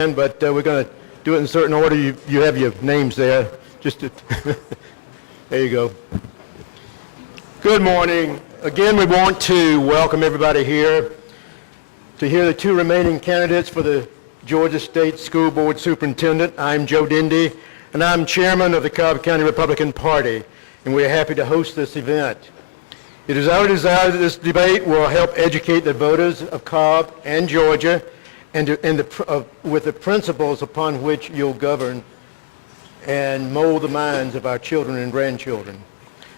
But we're going to do it in a certain order. You have your names there. There you go. Good morning. Again, we want to welcome everybody here to hear the two remaining candidates for the Georgia State School Board Superintendent. I'm Joe Dindy, and I'm chairman of the Cobb County Republican Party, and we're happy to host this event. It is our desire that this debate will help educate the voters of Cobb and Georgia with the principles upon which you'll govern and mold the minds of our children and grandchildren.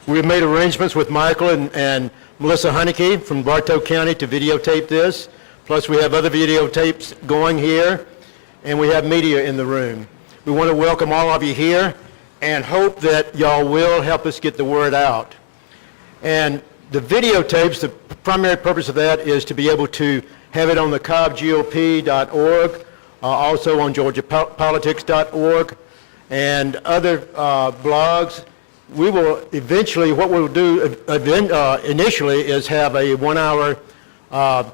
We have made arrangements with Michael and Melissa Honeyke from Bartow County to videotape this. Plus we have other videotapes going here, and we have media in the room. We want to welcome all of you here and hope that y'all will help us get the word out. And the videotapes, the primary purpose of that is to be able to have it on the cobbgop.org, also on georgiapolitics.org, and other blogs. We will eventually, what we'll do initially is have a 1 hour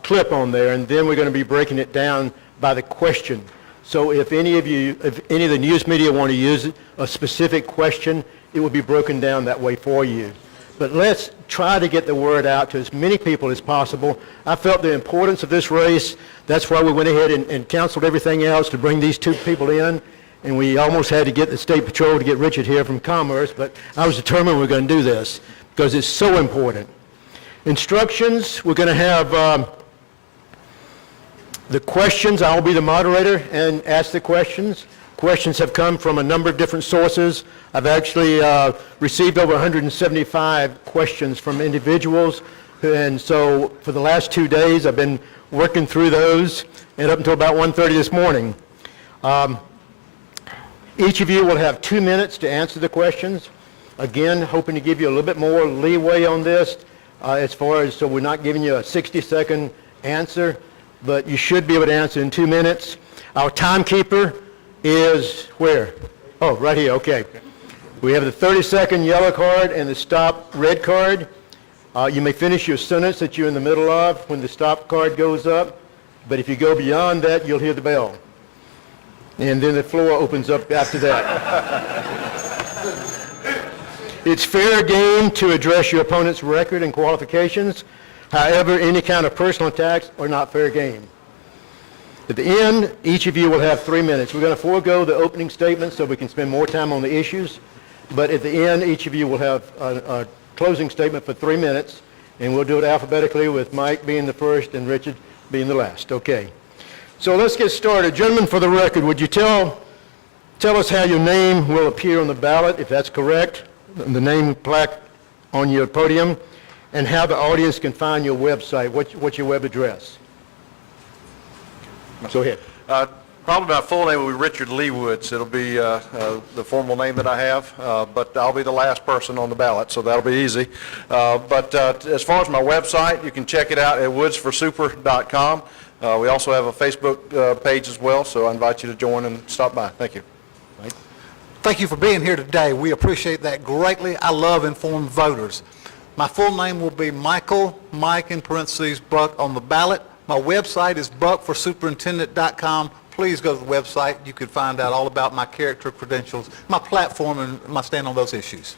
clip on there, and then we're going to be breaking it down by the question. So if any of the news media want to use a specific question, it will be broken down that way for you. But let's try to get the word out to as many people as possible. I felt the importance of this race. That's why we went ahead and canceled everything else to bring these two people in. And we almost had to get the State Patrol to get Richard here from Commerce, but I was determined we were going to do this because it's so important. Instructions, we're going to have the questions. I'll be the moderator and ask the questions. Questions have come from a number of different sources. I've actually received over 175 questions from individuals, and so for the last 2 days I've been working through those, and up until about 1:30 this morning. Each of you will have 2 minutes to answer the questions. Again, hoping to give you a little bit more leeway on this as far as, so we're not giving you a 60-second answer, but you should be able to answer in 2 minutes. Our timekeeper is where? Oh, right here, okay. We have the 30-second yellow card and the stop red card. You may finish your sentence that you're in the middle of when the stop card goes up, but if you go beyond that, you'll hear the bell. And then the floor opens up after that. It's fair game to address your opponent's record and qualifications. However, any kind of personal attacks are not fair game. At the end, each of you will have 3 minutes. We're going to forego the opening statement so we can spend more time on the issues. But at the end, each of you will have a closing statement for 3 minutes, and we'll do it alphabetically with Mike being the first and Richard being the last. Okay. So let's get started. Gentlemen, for the record, would you tell us how your name will appear on the ballot, if that's correct, the name plaque on your podium, and how the audience can find your website? What's your web address? Go ahead. Probably my full name will be Richard Leewoods. It'll be the formal name that I have, but I'll be the last person on the ballot, so that'll be easy. But as far as my website, you can check it out at woodsforsuper.com. We also have a Facebook page as well, so I invite you to join and stop by. Thank you. Right. Thank you for being here today. We appreciate that greatly. I love informed voters. My full name will be Michael, Mike in parentheses, Buck on the ballot. My website is buckforsuperintendent.com. Please go to the website. You can find out all about my character credentials, my platform, and my stand on those issues.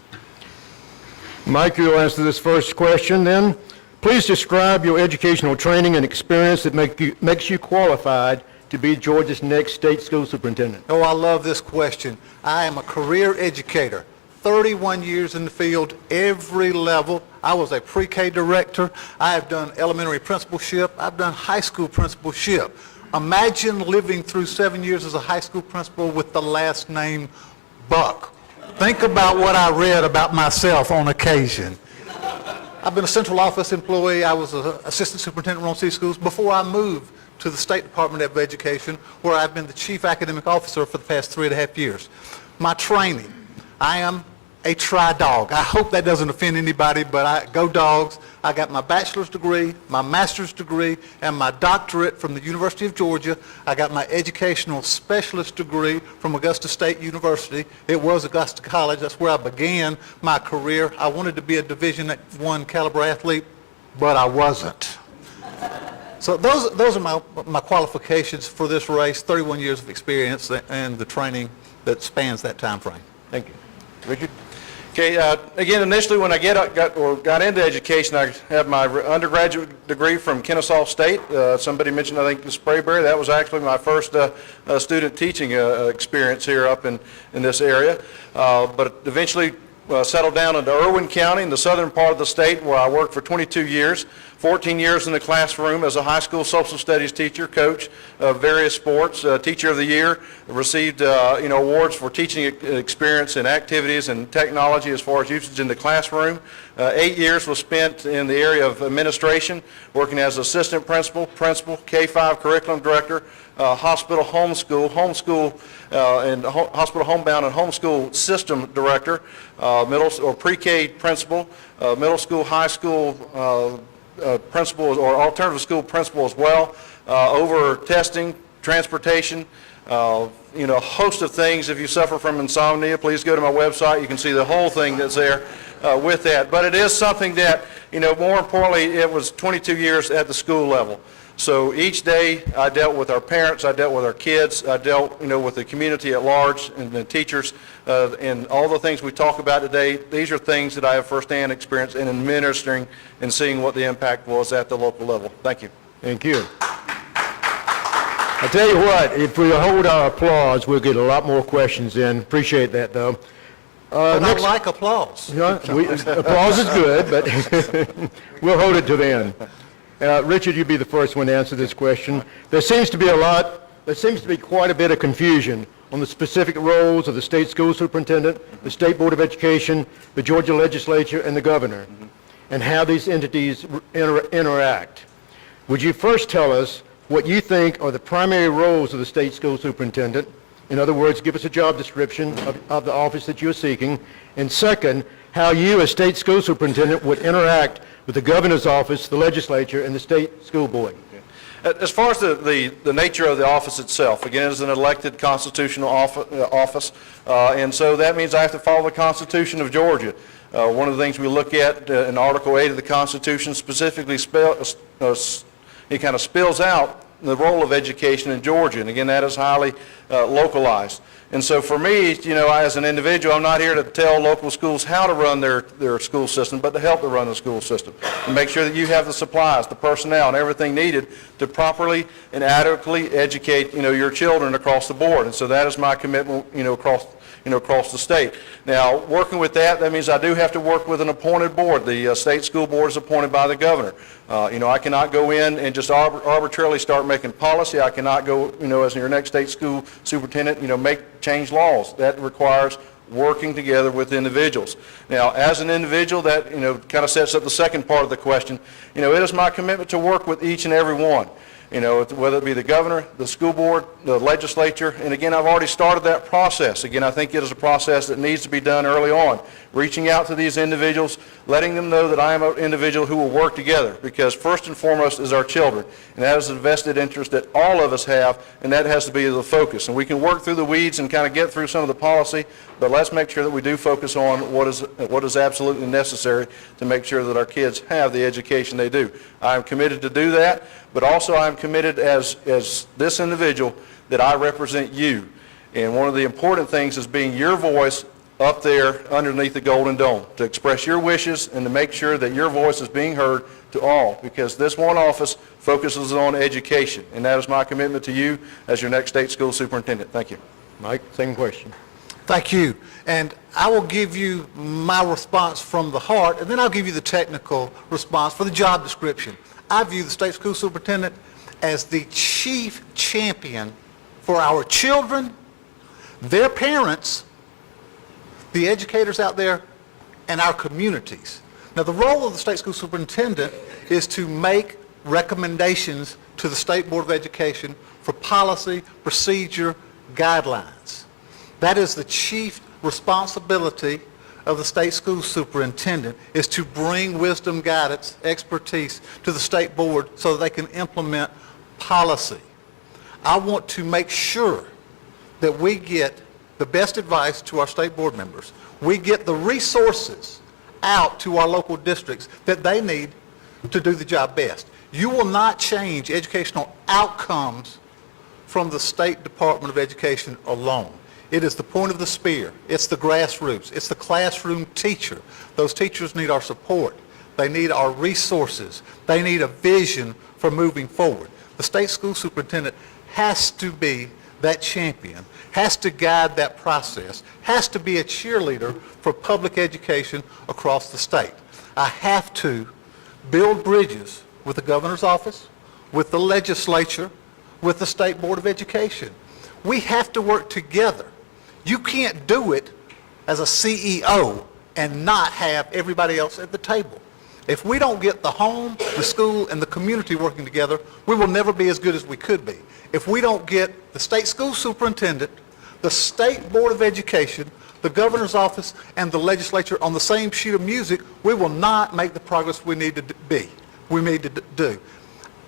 Mike, you'll answer this first question then. Please describe your educational training and experience that makes you qualified to be Georgia's next state school superintendent. Oh, I love this question. I am a career educator. 31 years in the field, every level. I was a pre-K director. I have done elementary principalship. I've done high school principalship. Imagine living through 7 years as a high school principal with the last name Buck. Think about what I read about myself on occasion. I've been a central office employee. I was an assistant superintendent of city schools before I moved to the State Department of Education, where I've been the chief academic officer for the past 3.5 years. My training, I am a tri-dog. I hope that doesn't offend anybody, but go Dogs. I got my bachelor's degree, my master's degree, and my doctorate from the University of Georgia. I got my educational specialist degree from Augusta State University. It was Augusta College. That's where I began my career. I wanted to be a Division I caliber athlete, but I wasn't. So those are my qualifications for this race, 31 years of experience and the training that spans that time frame. Thank you. Richard? Okay, again, initially when I got into education, I had my undergraduate degree from Kennesaw State. Somebody mentioned, I think, Sprayberry. That was actually my first student teaching experience here up in this area. But eventually settled down into Irwin County in the southern part of the state, where I worked for 22 years. 14 years in the classroom as a high school social studies teacher, coach of various sports, teacher of the year, received awards for teaching experience and activities and technology as far as usage in the classroom. 8 years was spent in the area of administration, working as assistant principal, K-5 curriculum director, hospital homeschool, and hospital homebound and homeschool system director, pre-K principal, middle school, high school principal or alternative school principal as well, over testing, transportation, a host of things. If you suffer from insomnia, please go to my website. You can see the whole thing that's there with that. But it is something that, more importantly, it was 22 years at the school level. So each day I dealt with our parents, I dealt with our kids, I dealt, with the community at large and the teachers, and all the things we talk about today. These are things that I have firsthand experience in administering and seeing what the impact was at the local level. Thank you. Thank you. I tell you what, if we hold our applause, we'll get a lot more questions in. Appreciate that, though. But I like applause. Applause is good, but we'll hold it to the end. Richard, you'd be the first one to answer this question. There seems to be quite a bit of confusion on the specific roles of the state school superintendent, the State Board of Education, the Georgia legislature, and the governor, and how these entities interact. Would you first tell us what you think are the primary roles of the state school superintendent? In other words, give us a job description of the office that you're seeking. And second, how you as state school superintendent would interact with the governor's office, the legislature, and the state school board. As far as the nature of the office itself, again, it's an elected constitutional office, and so that means I have to follow the Constitution of Georgia. One of the things we look at in Article 8 of the Constitution specifically it kind of spills out the role of education in Georgia, and again, that is highly localized. And so for me, as an individual, I'm not here to tell local schools how to run their school system, but to help them run the school system and make sure that you have the supplies, the personnel, and everything needed to properly and adequately educate, your children across the board. And so that is my commitment, across the state. Now, working with that means I do have to work with an appointed board. The state school board is appointed by the governor. I cannot go in and just arbitrarily start making policy. I cannot go, as your next state school superintendent, change laws. That requires working together with individuals. Now, as an individual, that, kind of sets up the second part of the question. It is my commitment to work with each and every one. Whether it be the governor, the school board, the legislature, and again, I've already started that process. Again, I think it is a process that needs to be done early on, reaching out to these individuals, letting them know that I am an individual who will work together, because first and foremost is our children, and that is a vested interest that all of us have, and that has to be the focus. And we can work through the weeds and kind of get through some of the policy, but let's make sure that we do focus on what is absolutely necessary to make sure that our kids have the education they do. I am committed to do that, but also I'm committed as this individual that I represent you. And one of the important things is being your voice up there underneath the Golden Dome, to express your wishes and to make sure that your voice is being heard to all, because this one office focuses on education, and that is my commitment to you as your next state school superintendent. Thank you. Mike, same question. Thank you. And I will give you my response from the heart, and then I'll give you the technical response for the job description. I view the state school superintendent as the chief champion for our children, their parents, the educators out there, and our communities. Now, the role of the state school superintendent is to make recommendations to the State Board of Education for policy, procedure, guidelines. That is the chief responsibility of the state school superintendent, is to bring wisdom, guidance, expertise to the state board so that they can implement policy. I want to make sure that we get the best advice to our state board members. We get the resources out to our local districts that they need to do the job best. You will not change educational outcomes from the State Department of Education alone. It is the point of the spear. It's the grassroots. It's the classroom teacher. Those teachers need our support. They need our resources. They need a vision for moving forward. The state school superintendent has to be that champion, has to guide that process, has to be a cheerleader for public education across the state. I have to build bridges with the governor's office, with the legislature, with the State Board of Education. We have to work together. You can't do it as a CEO and not have everybody else at the table. If we don't get the home, the school, and the community working together, we will never be as good as we could be. If we don't get the state school superintendent, the State Board of Education, the governor's office, and the legislature on the same sheet of music, we will not make the progress we need to do.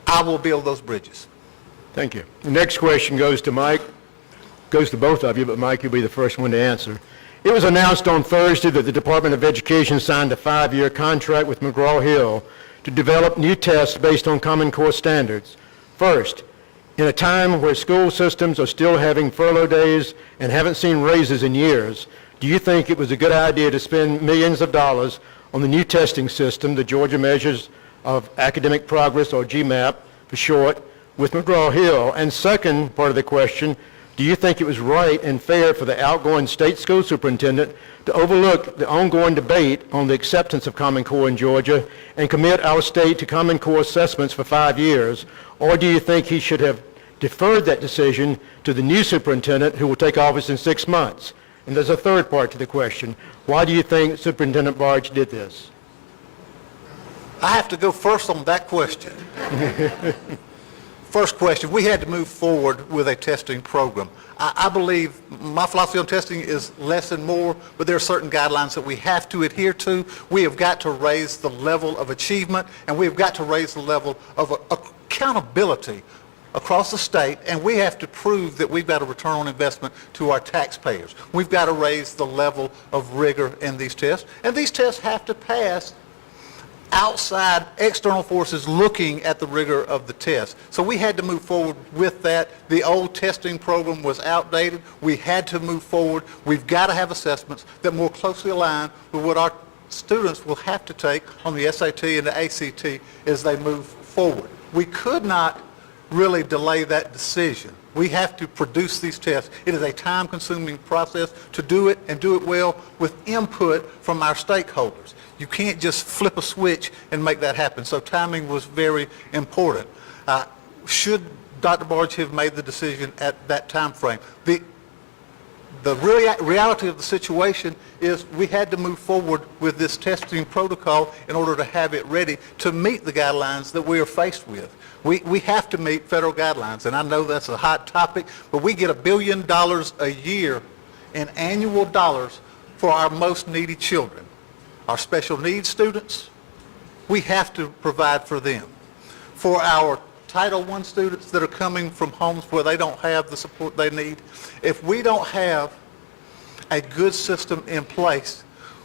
I will build those bridges. Thank you. The next question goes to Mike. Goes to both of you, but Mike, you'll be the first one to answer. It was announced on Thursday that the Department of Education signed a 5-year contract with McGraw-Hill to develop new tests based on Common Core standards. First, in a time where school systems are still having furlough days and haven't seen raises in years, do you think it was a good idea to spend millions of dollars on the new testing system, the Georgia Measures of Academic Progress, or GMAP for short, with McGraw-Hill? And second part of the question, do you think it was right and fair for the outgoing state school superintendent to overlook the ongoing debate on the acceptance of Common Core in Georgia and commit our state to Common Core assessments for 5 years? Or do you think he should have deferred that decision to the new superintendent who will take office in 6 months? And there's a third part to the question. Why do you think Superintendent Barge did this? I have to go first on that question. First question, we had to move forward with a testing program. I believe my philosophy on testing is less and more, but there are certain guidelines that we have to adhere to. We have got to raise the level of achievement, and we've got to raise the level of accountability across the state, and we have to prove that we've got a return on investment to our taxpayers. We've got to raise the level of rigor in these tests, and these tests have to pass outside external forces looking at the rigor of the test. So we had to move forward with that. The old testing program was outdated. We had to move forward. We've got to have assessments that more closely align with what our students will have to take on the SAT and the ACT as they move forward. We could not really delay that decision. We have to produce these tests. It is a time-consuming process to do it and do it well with input from our stakeholders. You can't just flip a switch and make that happen. So timing was very important. Should Dr. Barge have made the decision at that time frame? The reality of the situation is we had to move forward with this testing protocol in order to have it ready to meet the guidelines that we are faced with. We have to meet federal guidelines, and I know that's a hot topic, but we get $1 billion a year in annual dollars for our most needy children. Our special needs students, we have to provide for them. For our Title I students that are coming from homes where they don't have the support they need, if we don't have a good system in place,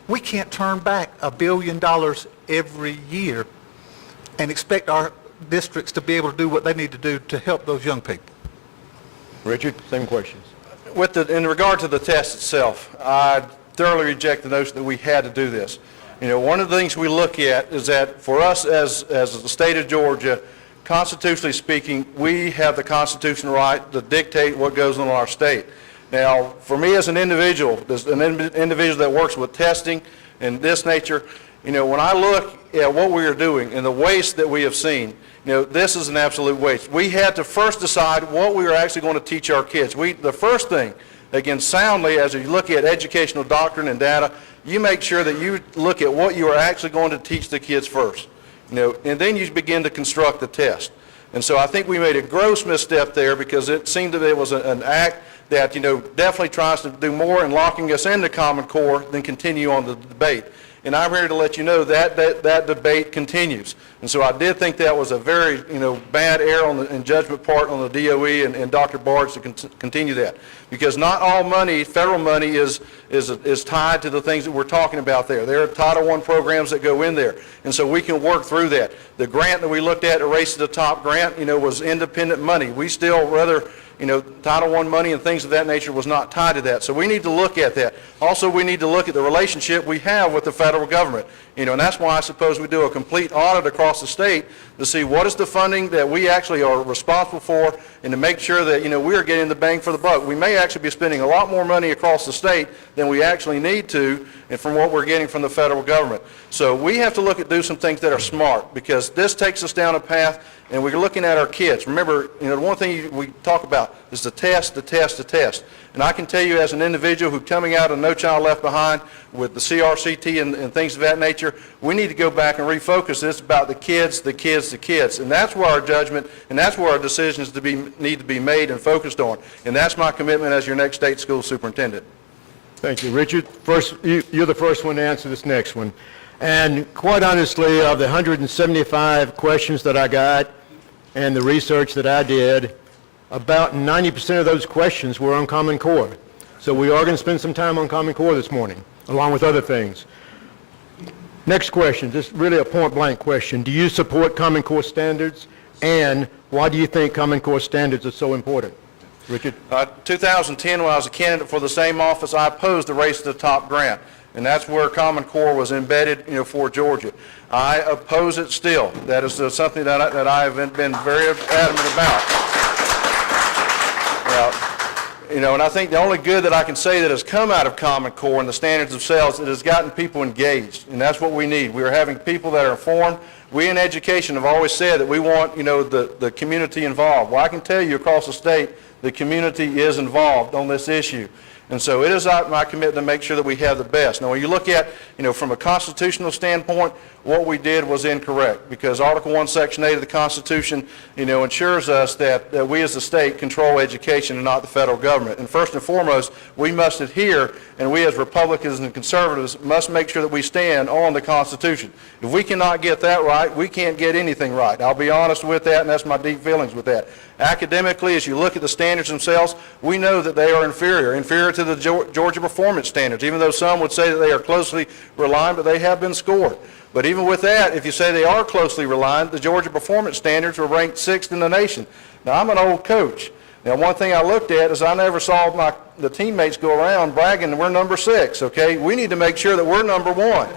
we can't turn back $1 billion every year and expect our districts to be able to do what they need to do to help those young people. Richard, same questions. In regard to the test itself, I thoroughly reject the notion that we had to do this. You know, one of the things we look at is that for us as the state of Georgia, constitutionally speaking, we have the constitutional right to dictate what goes on in our state. Now, for me as an individual that works with testing and this nature, you know, when I look at what we are doing and the waste that we have seen, you know, this is an absolute waste. We had to first decide what we were actually going to teach our kids. The first thing, again, soundly, as you look at educational doctrine and data, you make sure that you look at what you are actually going to teach the kids first, you know, and then you begin to construct the test. And so I think we made a gross misstep there because it seemed that it was an act that, you know, definitely tries to do more in locking us into Common Core than continue on the debate. and I'm here to let you know that debate continues. And so I did think that was a very, bad error in judgment part on the DOE and Dr. Barge to continue that. Because not all money, federal money, is tied to the things that we're talking about there. There are Title I programs that go in there. And so we can work through that. The grant that we looked at, the Race to the Top grant, was independent money. We still rather, Title I money and things of that nature was not tied to that. So we need to look at that. Also, we need to look at the relationship we have with the federal government. And that's why I suppose we do a complete audit across the state to see what is the funding that we actually are responsible for, and to make sure that, we are getting the bang for the buck. We may actually be spending a lot more money across the state than we actually need to, and from what we're getting from the federal government. So we have to look at do some things that are smart, because this takes us down a path, and we're looking at our kids. Remember, the one thing we talk about is the test, the test, the test. And I can tell you as an individual who's coming out of No Child Left Behind with the CRCT and things of that nature, we need to go back and refocus this about the kids, the kids, the kids. And that's where our judgment and that's where our decisions need to be made and focused on. And that's my commitment as your next state school superintendent. Thank you, Richard. First, you're the first one to answer this next one. And quite honestly, of the 175 questions that I got and the research that I did, about 90% of those questions were on Common Core. So we are going to spend some time on Common Core this morning, along with other things. Next question, just really a point-blank question. Do you support Common Core standards? And why do you think Common Core standards are so important? Richard? 2010, when I was a candidate for the same office, I opposed the Race to the Top grant. And that's where Common Core was embedded, for Georgia. I oppose it still. That is something that I have been very adamant about. And I think the only good that I can say that has come out of Common Core and the standards themselves, it has gotten people engaged, and that's what we need. We are having people that are informed. We in education have always said that we want, the community involved. Well, I can tell you across the state, the community is involved on this issue. And so it is my commitment to make sure that we have the best. Now, when you look at, from a constitutional standpoint, what we did was incorrect, because Article 1, Section 8 of the Constitution, ensures us that we as a state control education and not the federal government. And first and foremost, we must adhere, and we as Republicans and conservatives must make sure that we stand on the Constitution. If we cannot get that right, we can't get anything right. I'll be honest with that, and that's my deep feelings with that. Academically, as you look at the standards themselves, we know that they are inferior to the Georgia performance standards, even though some would say that they are closely reliant, but they have been scored. But even with that, if you say they are closely reliant, the Georgia performance standards were ranked 6th in the nation. Now, I'm an old coach. Now, one thing I looked at is I never saw the teammates go around bragging that we're number 6, okay? We need to make sure that we're number 1.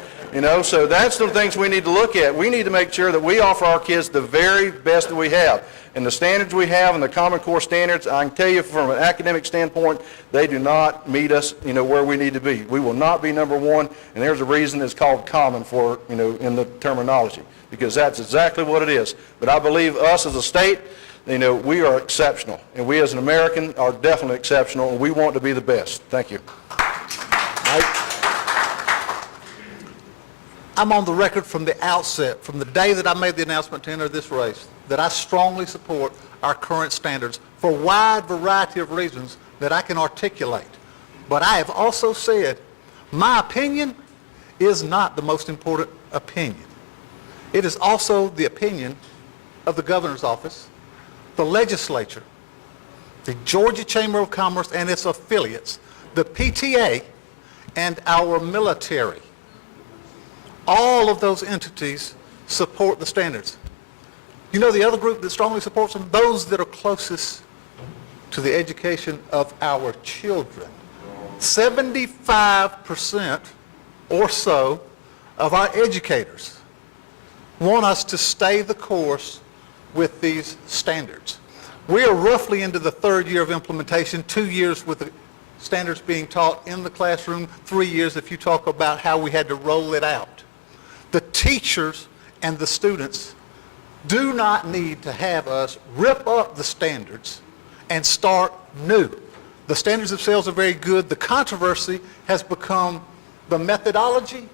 So that's the things we need to look at. We need to make sure that we offer our kids the very best that we have. And the standards we have and the Common Core standards, I can tell you from an academic standpoint, they do not meet us, where we need to be. We will not be number 1, and there's a reason it's called common for, in the terminology, because that's exactly what it is. But I believe us as a state, we are exceptional, and we as an American are definitely exceptional, and we want to be the best. Thank you. Mike? I'm on the record from the outset, from the day that I made the announcement to enter this race, that I strongly support our current standards for a wide variety of reasons that I can articulate. But I have also said my opinion is not the most important opinion. It is also the opinion of the governor's office, the legislature, the Georgia Chamber of Commerce and its affiliates, the PTA, and our military. All of those entities support the standards. The other group that strongly supports them? Those that are closest to the education of our children. 75% or so of our educators want us to stay the course with these standards. We are roughly into the 3rd year of implementation, 2 years with the standards being taught in the classroom, 3 years if you talk about how we had to roll it out. The teachers and the students do not need to have us rip up the standards and start new. The standards themselves are very good. The controversy has become the methodology,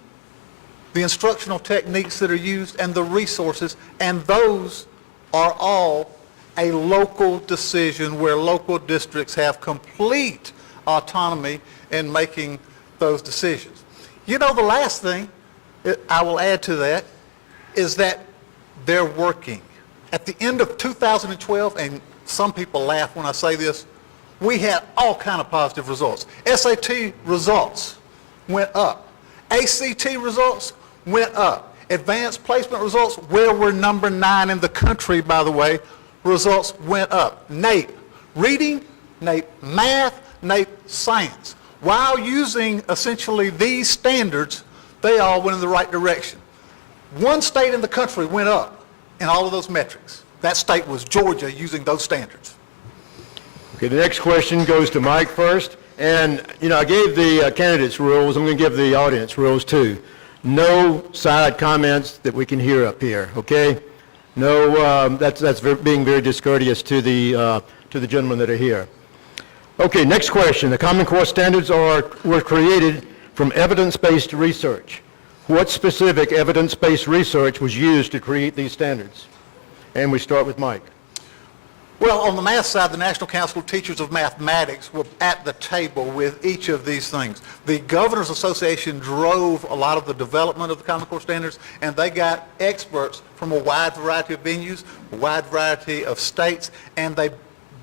the instructional techniques that are used, and the resources, and those are all a local decision where local districts have complete autonomy in making those decisions. The last thing I will add to that, is that they're working. At the end of 2012, and some people laugh when I say this, we had all kind of positive results. SAT results went up. ACT results went up. Advanced placement results, where we're number 9 in the country, by the way, results went up. NAEP reading, NAEP math, NAEP science. While using essentially these standards, they all went in the right direction. One state in the country went up in all of those metrics. That state was Georgia, using those standards. Okay, the next question goes to Mike first. And, I gave the candidates rules. I'm going to give the audience rules too. No side comments that we can hear up here, okay? No, that's being very discourteous to the gentlemen that are here. Okay, next question. The Common Core standards were created from evidence-based research. What specific evidence-based research was used to create these standards? And we start with Mike. Well, on the math side, the National Council of Teachers of Mathematics were at the table with each of these things. The Governors Association drove a lot of the development of the Common Core standards, and they got experts from a wide variety of venues, a wide variety of states, and they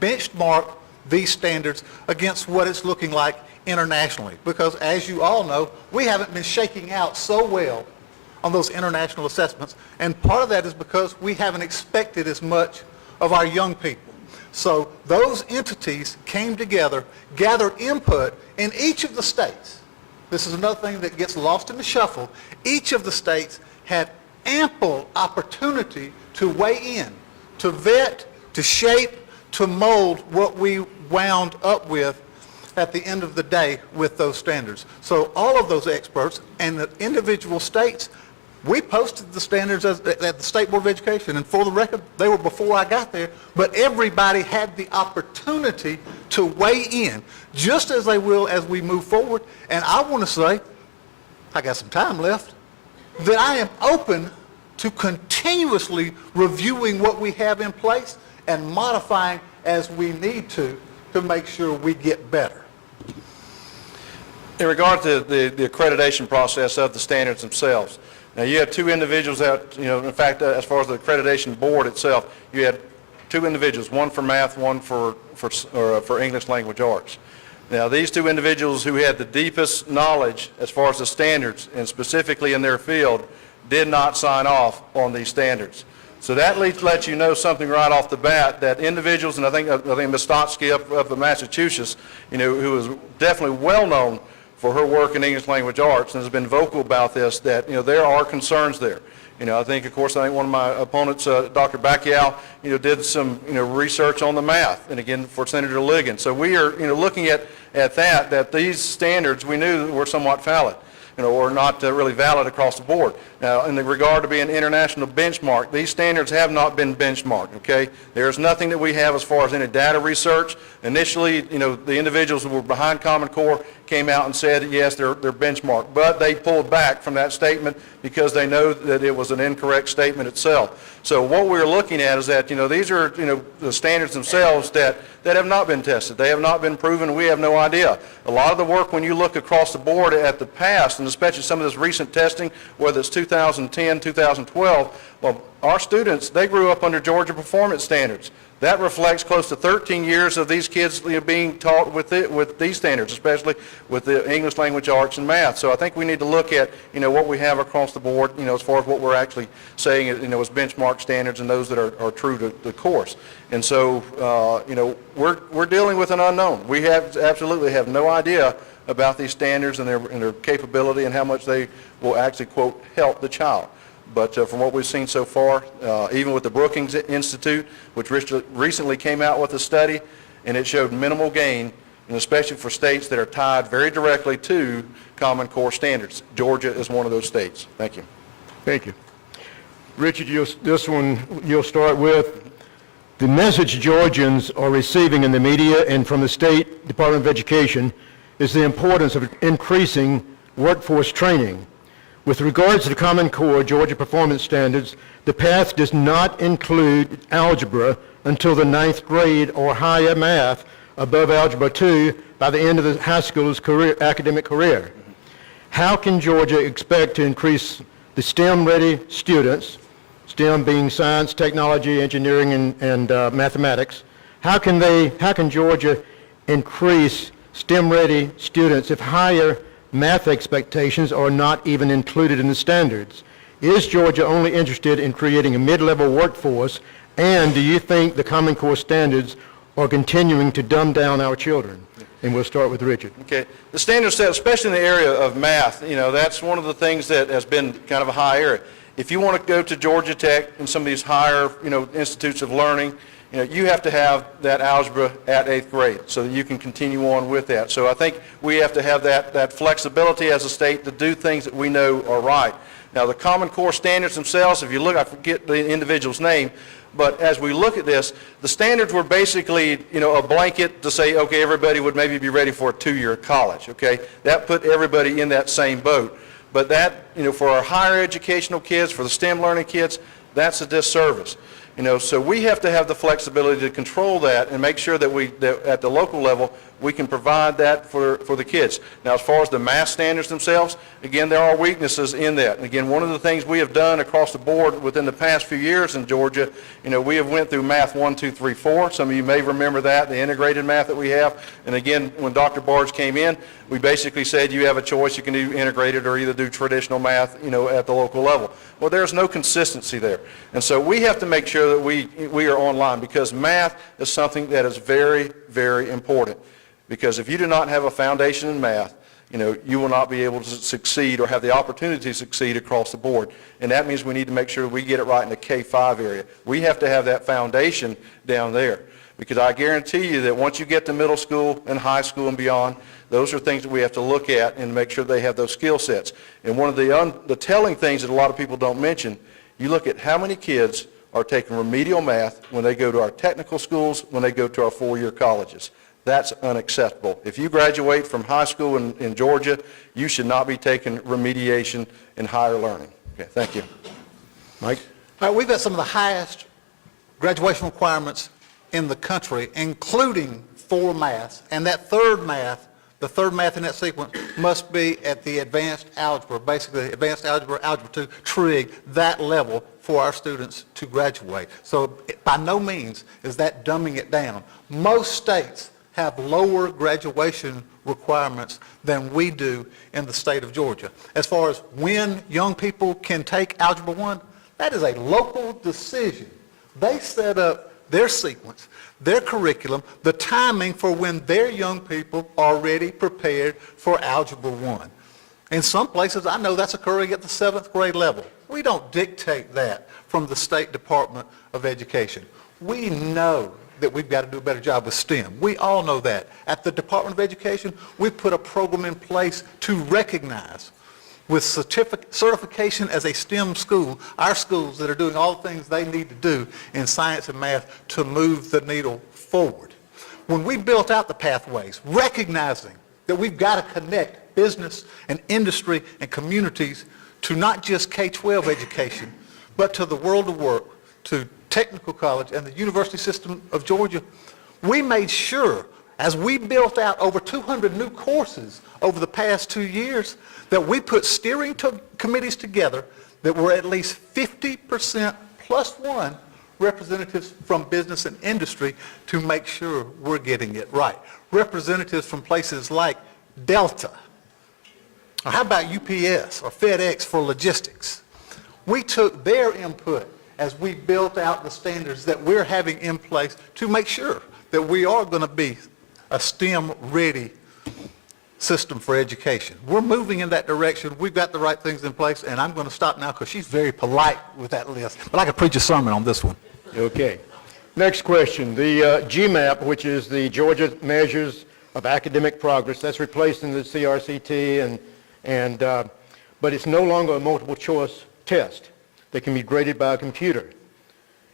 benchmarked these standards against what it's looking like internationally. Because as you all know, we haven't been shaking out so well on those international assessments, and part of that is because we haven't expected as much of our young people. So those entities came together, gathered input in each of the states. This is another thing that gets lost in the shuffle. Each of the states had ample opportunity to weigh in, to vet, to shape, to mold what we wound up with at the end of the day with those standards. So all of those experts and the individual states, we posted the standards at the State Board of Education, and for the record, they were before I got there, but everybody had the opportunity to weigh in, just as they will as we move forward. And I want to say, I got some time left, that I am open to continuously reviewing what we have in place and modifying as we need to make sure we get better. In regard to the accreditation process of the standards themselves, now you have two individuals that, in fact, as far as the accreditation board itself, you had two individuals, one for math, one for English language arts. Now these two individuals who had the deepest knowledge as far as the standards and specifically in their field did not sign off on these standards. So that lets you know something right off the bat, that individuals, and I think Ms. Stotsky of Massachusetts, who is definitely well known for her work in English language arts and has been vocal about this, that there are concerns there. I think one of my opponents, Dr. Bacchial, did some research on the math, and again for Senator Ligon. So we are looking at that these standards we knew were somewhat valid, or not really valid across the board. Now, in the regard to being international benchmark, these standards have not been benchmarked, okay? There's nothing that we have as far as any data research. Initially, the individuals who were behind Common Core came out and said, yes, they're benchmarked, but they pulled back from that statement because they know that it was an incorrect statement itself. So what we're looking at is that, these are, the standards themselves that have not been tested. They have not been proven. We have no idea. A lot of the work, when you look across the board at the past, and especially some of this recent testing, whether it's 2010, 2012, well, our students, they grew up under Georgia performance standards. That reflects close to 13 years of these kids being taught with these standards, especially with the English language arts and math. So I think we need to look at what we have across the board, as far as what we're actually saying as benchmark standards and those that are true to the course. And so we're dealing with an unknown. We absolutely have no idea about these standards and their capability and how much they will actually, quote, help the child. But from what we've seen so far, even with the Brookings Institute, which recently came out with a study, and it showed minimal gain, and especially for states that are tied very directly to Common Core standards. Georgia is one of those states. Thank you. Thank you. Richard, you'll start with. The message Georgians are receiving in the media and from the State Department of Education is the importance of increasing workforce training. With regards to the Common Core Georgia Performance Standards, the path does not include algebra until the 9th grade or higher math above Algebra 2 by the end of the high school's academic career. How can Georgia expect to increase the STEM-ready students, STEM being science, technology, engineering, and mathematics, how can Georgia increase STEM-ready students if higher math expectations are not even included in the standards? Is Georgia only interested in creating a mid-level workforce, and do you think the Common Core standards are continuing to dumb down our children? And we'll start with Richard. Okay. The standard set, especially in the area of math, that's one of the things that has been kind of a high area. If you want to go to Georgia Tech and some of these higher, institutes of learning, you have to have that algebra at 8th grade so that you can continue on with that. So I think we have to have that flexibility as a state to do things that we know are right. Now, the Common Core standards themselves, if you look, I forget the individual's name, but as we look at this, the standards were basically, a blanket to say, okay, everybody would maybe be ready for a 2-year college, okay? That put everybody in that same boat. But that, for our higher educational kids, for the STEM learning kids, that's a disservice. So we have to have the flexibility to control that and make sure that at the local level, we can provide that for the kids. Now, as far as the math standards themselves, again, there are weaknesses in that. And again, one of the things we have done across the board within the past few years in Georgia, we have went through math 1, 2, 3, 4. Some of you may remember that, the integrated math that we have. And again, when Dr. Barge came in, we basically said you have a choice. You can do integrated or either do traditional math, at the local level. Well, there's no consistency there. And so we have to make sure that we are online, because math is something that is very, very important. Because if you do not have a foundation in math, you will not be able to succeed or have the opportunity to succeed across the board. And that means we need to make sure we get it right in the K-5 area. We have to have that foundation down there. Because I guarantee you that once you get to middle school and high school and beyond, those are things that we have to look at and make sure they have those skill sets. And one of the telling things that a lot of people don't mention, you look at how many kids are taking remedial math when they go to our technical schools, when they go to our 4-year colleges. That's unacceptable. If you graduate from high school in Georgia, you should not be taking remediation and higher learning. Okay, thank you. Mike? All right, we've got some of the highest graduation requirements in the country, including 4 maths, and that third math, the third math in that sequence must be at the advanced algebra, basically advanced algebra, algebra 2, trig, that level for our students to graduate. So by no means is that dumbing it down. Most states have lower graduation requirements than we do in the state of Georgia. As far as when young people can take Algebra 1, that is a local decision. They set up their sequence, their curriculum, the timing for when their young people are ready, prepared for Algebra 1. In some places, I know that's occurring at the 7th grade level. We don't dictate that from the State Department of Education. We know that we've got to do a better job with STEM. We all know that. At the Department of Education, we put a program in place to recognize with certification as a STEM school, our schools that are doing all the things they need to do in science and math to move the needle forward. When we built out the pathways, recognizing that we've got to connect business and industry and communities to not just K-12 education, but to the world of work, to technical college and the university system of Georgia, we made sure, as we built out over 200 new courses over the past 2 years, that we put steering committees together that were at least 50% plus one representatives from business and industry to make sure we're getting it right. Representatives from places like Delta, or how about UPS or FedEx for logistics? We took their input as we built out the standards that we're having in place to make sure that we are going to be a STEM-ready system for education. We're moving in that direction. We've got the right things in place, and I'm going to stop now because she's very polite with that list. But I could preach a sermon on this one. Okay. Next question. The GMAP, which is the Georgia Measures of Academic Progress, that's replaced in the CRCT, but it's no longer a multiple choice test that can be graded by a computer.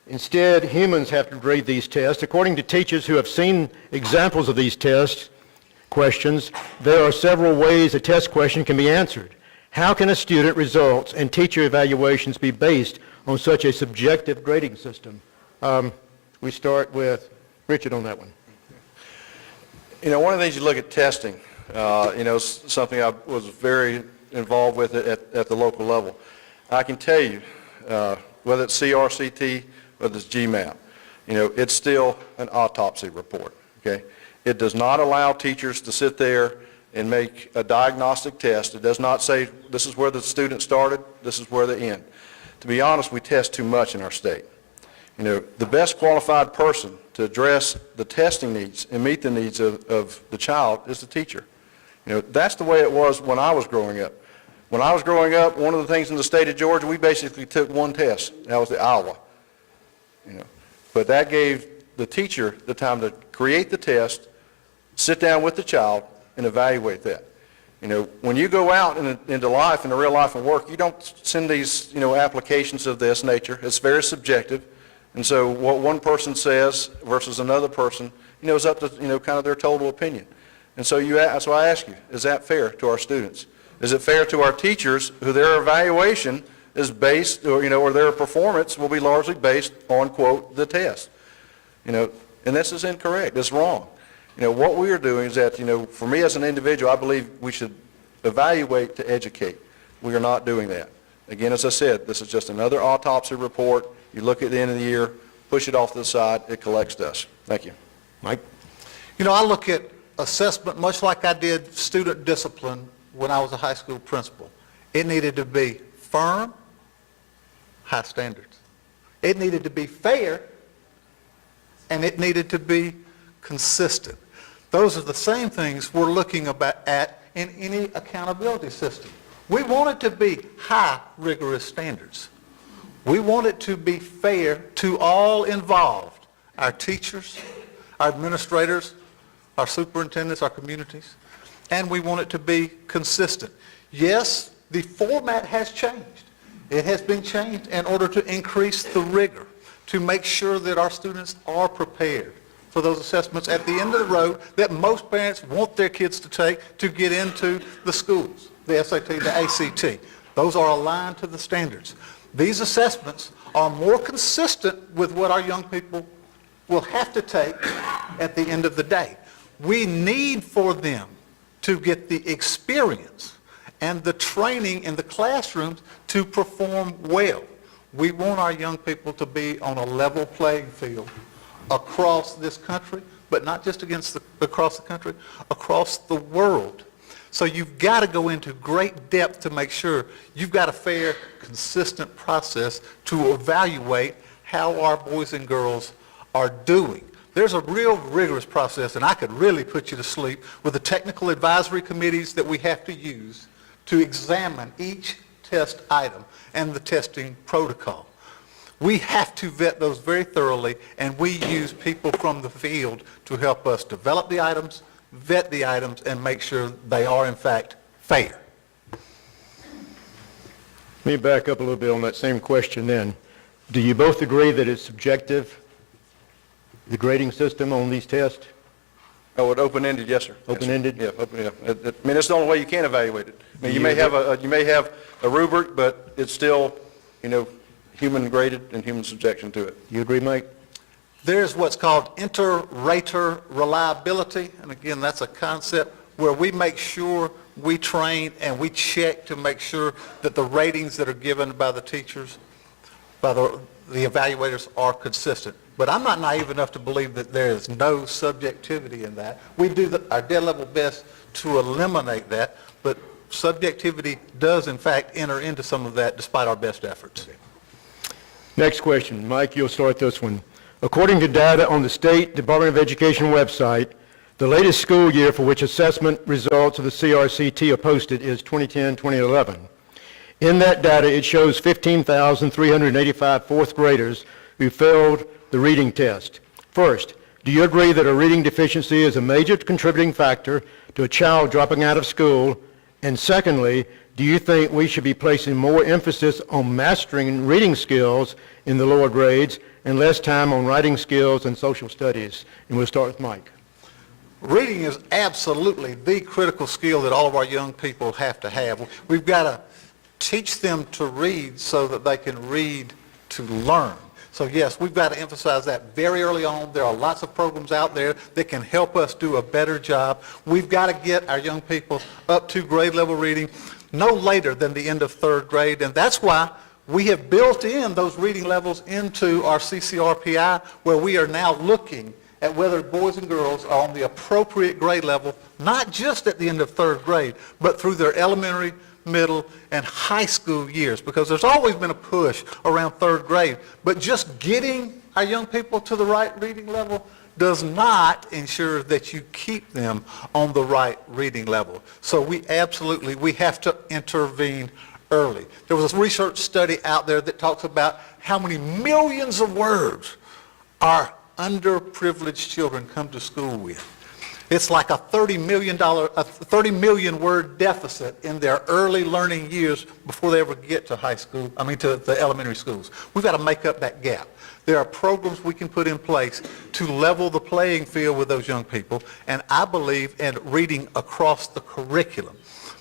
Instead, humans have to grade these tests. According to teachers who have seen examples of these test questions, there are several ways a test question can be answered. How can a student results and teacher evaluations be based on such a subjective grading system? We start with Richard on that one. One of the things you look at testing, something I was very involved with at the local level. I can tell you, whether it's CRCT, whether it's GMAP, it's still an autopsy report, okay? It does not allow teachers to sit there and make a diagnostic test. It does not say, this is where the student started, this is where they end. To be honest, we test too much in our state. The best qualified person to address the testing needs and meet the needs of the child is the teacher. That's the way it was when I was growing up. When I was growing up, one of the things in the state of Georgia, we basically took one test. That was the Iowa. But that gave the teacher the time to create the test, sit down with the child, and evaluate that. When you go out into life, into real life and work, you don't send these, applications of this nature. It's very subjective. And so what one person says versus another person, is up to, kind of their total opinion. And so so I ask you, is that fair to our students? Is it fair to our teachers who their evaluation is based, or their performance will be largely based on, quote, the test? And this is incorrect. It's wrong. What we are doing is that, for me as an individual, I believe we should evaluate to educate. We are not doing that. Again, as I said, this is just another autopsy report. You look at the end of the year, push it off to the side, it collects dust. Thank you. Mike? I look at assessment much like I did student discipline when I was a high school principal. It needed to be firm, high standards. It needed to be fair, and it needed to be consistent. Those are the same things we're looking at in any accountability system. We want it to be high, rigorous standards. We want it to be fair to all involved, our teachers, our administrators, our superintendents, our communities, and we want it to be consistent. Yes, the format has changed. It has been changed in order to increase the rigor, to make sure that our students are prepared for those assessments at the end of the road that most parents want their kids to take to get into the schools, the SAT, the ACT. Those are aligned to the standards. These assessments are more consistent with what our young people will have to take at the end of the day. We need for them to get the experience and the training in the classrooms to perform well. We want our young people to be on a level playing field across this country, but not just across the country, across the world. So you've got to go into great depth to make sure you've got a fair, consistent process to evaluate how our boys and girls are doing. There's a real rigorous process, and I could really put you to sleep with the technical advisory committees that we have to use to examine each test item and the testing protocol. We have to vet those very thoroughly, and we use people from the field to help us develop the items, vet the items, and make sure they are, in fact, fair. Let me back up a little bit on that same question then. Do you both agree that it's subjective, the grading system on these tests? Oh, open-ended, yes, sir. Open-ended? Yeah, open, yeah. I mean, it's the only way you can evaluate it. I mean, you may have a rubric, but it's still, human graded and human subjection to it. You agree, Mike? There's what's called inter-rater reliability, and again, that's a concept where we make sure we train and we check to make sure that the ratings that are given by the teachers, by the evaluators, are consistent. But I'm not naive enough to believe that there is no subjectivity in that. We do our dead level best to eliminate that, but subjectivity does, in fact, enter into some of that despite our best efforts. Next question. Mike, you'll start this one. According to data on the State Department of Education website, the latest school year for which assessment results of the CRCT are posted is 2010-2011. In that data, it shows 15,385 fourth graders who failed the reading test. First, do you agree that a reading deficiency is a major contributing factor to a child dropping out of school? And secondly, do you think we should be placing more emphasis on mastering reading skills in the lower grades and less time on writing skills and social studies? And we'll start with Mike. Reading is absolutely the critical skill that all of our young people have to have. We've got to teach them to read so that they can read to learn. So yes, we've got to emphasize that very early on. There are lots of programs out there that can help us do a better job. We've got to get our young people up to grade level reading. no later than the end of third grade, and that's why we have built in those reading levels into our CCRPI, where we are now looking at whether boys and girls are on the appropriate grade level, not just at the end of third grade, but through their elementary, middle, and high school years, because there's always been a push around third grade. But just getting our young people to the right reading level does not ensure that you keep them on the right reading level. So we have to intervene early. There was a research study out there that talks about how many millions of words our underprivileged children come to school with. It's like a $30 million word deficit in their early learning years before they ever get to to the elementary schools. We've got to make up that gap. There are programs we can put in place to level the playing field with those young people, and I believe in reading across the curriculum.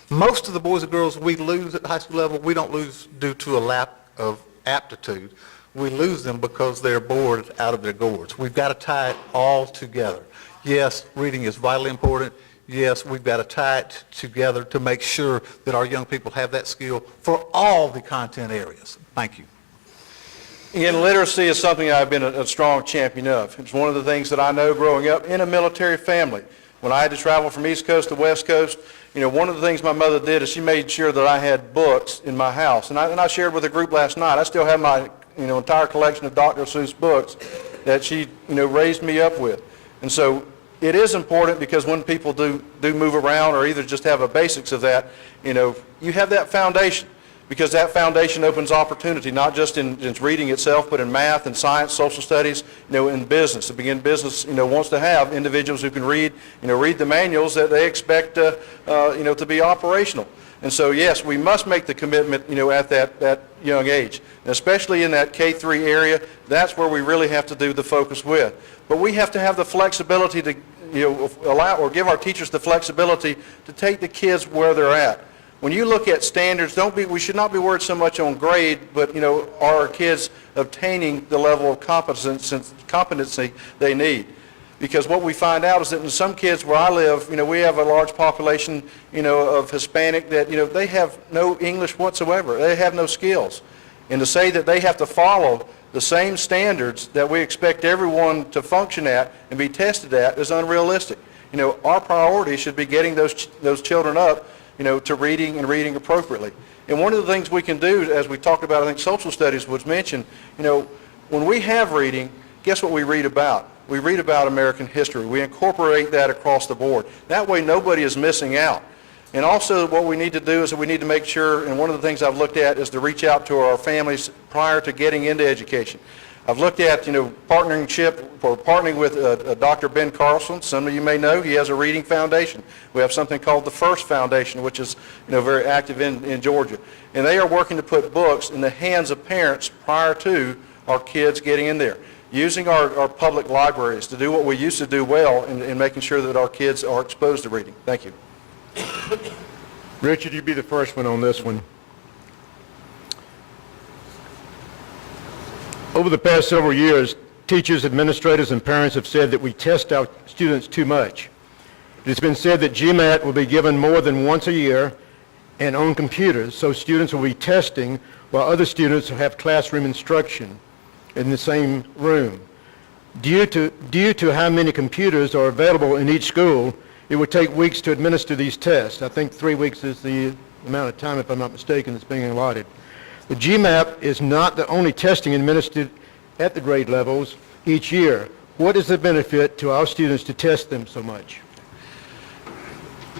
Most of the boys and girls we lose at the high school level, we don't lose due to a lack of aptitude. We lose them because they're bored out of their gourds. We've got to tie it all together. Yes, reading is vitally important. Yes, we've got to tie it together to make sure that our young people have that skill for all the content areas. Thank you. Again, literacy is something I've been a strong champion of. It's one of the things that I know growing up in a military family. When I had to travel from East Coast to West Coast, one of the things my mother did is she made sure that I had books in my house. And I shared with a group last night. I still have my entire collection of Dr. Seuss books that she raised me up with. And so it is important, because when people do move around, or either just have a basics of that, you have that foundation, because that foundation opens opportunity, not just in reading itself, but in math and science, social studies, in business. Business, wants to have individuals who can read the manuals that they expect, to be operational. And so, yes, we must make the commitment, at that young age, and especially in that K-3 area. That's where we really have to do the focus with. But we have to have the flexibility to, allow or give our teachers the flexibility to take the kids where they're at. When you look at standards, we should not be worried so much on grade, but are our kids obtaining the level of competency they need? Because what we find out is that in some kids where I live, we have a large population, of Hispanic that, they have no English whatsoever. They have no skills. And to say that they have to follow the same standards that we expect everyone to function at and be tested at is unrealistic. Our priority should be getting those children up, to reading and reading appropriately. And one of the things we can do, as we talked about, I think social studies was mentioned, when we have reading, guess what we read about? We read about American history. We incorporate that across the board. That way nobody is missing out. And also what we need to do is that we need to make sure, and one of the things I've looked at is to reach out to our families prior to getting into education. I've looked at, partnering with Dr. Ben Carlson. Some of you may know he has a reading foundation. We have something called the First Foundation, which is, very active in Georgia. And they are working to put books in the hands of parents prior to our kids getting in there, using our public libraries to do what we used to do well in making sure that our kids are exposed to reading. Thank you. Richard, you be the first one on this one. Over the past several years, teachers, administrators, and parents have said that we test our students too much. It's been said that GMAT will be given more than once a year and on computers, so students will be testing while other students have classroom instruction in the same room. Due to how many computers are available in each school, it would take weeks to administer these tests. I think 3 weeks is the amount of time, if I'm not mistaken, that's being allotted. The GMAP is not the only testing administered at the grade levels each year. What is the benefit to our students to test them so much?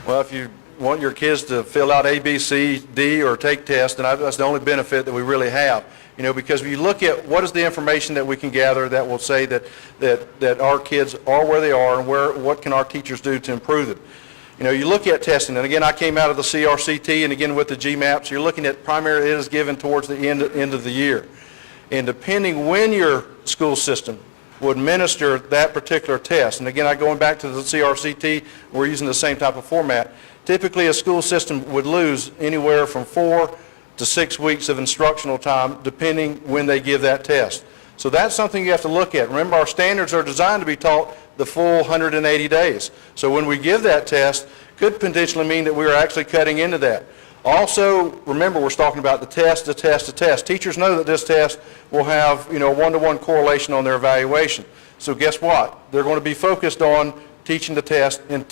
Well, if you want your kids to fill out A, B, C, D, or take tests, then that's the only benefit that we really have. Because if you look at what is the information that we can gather that will say that our kids are where they are and what can our teachers do to improve them. You look at testing, and again, I came out of the CRCT, and again with the GMAPs, you're looking at primarily it is given towards the end of the year. And depending when your school system would administer that particular test, and again, going back to the CRCT, we're using the same type of format. Typically, a school system would lose anywhere from 4 to 6 weeks of instructional time, depending when they give that test. So that's something you have to look at. Remember, our standards are designed to be taught the full 180 days. So when we give that test, could potentially mean that we are actually cutting into that. Also, remember, we're talking about the test. Teachers know that this test will have, a one-to-one correlation on their evaluation. So guess what? They're going to be focused on teaching the test and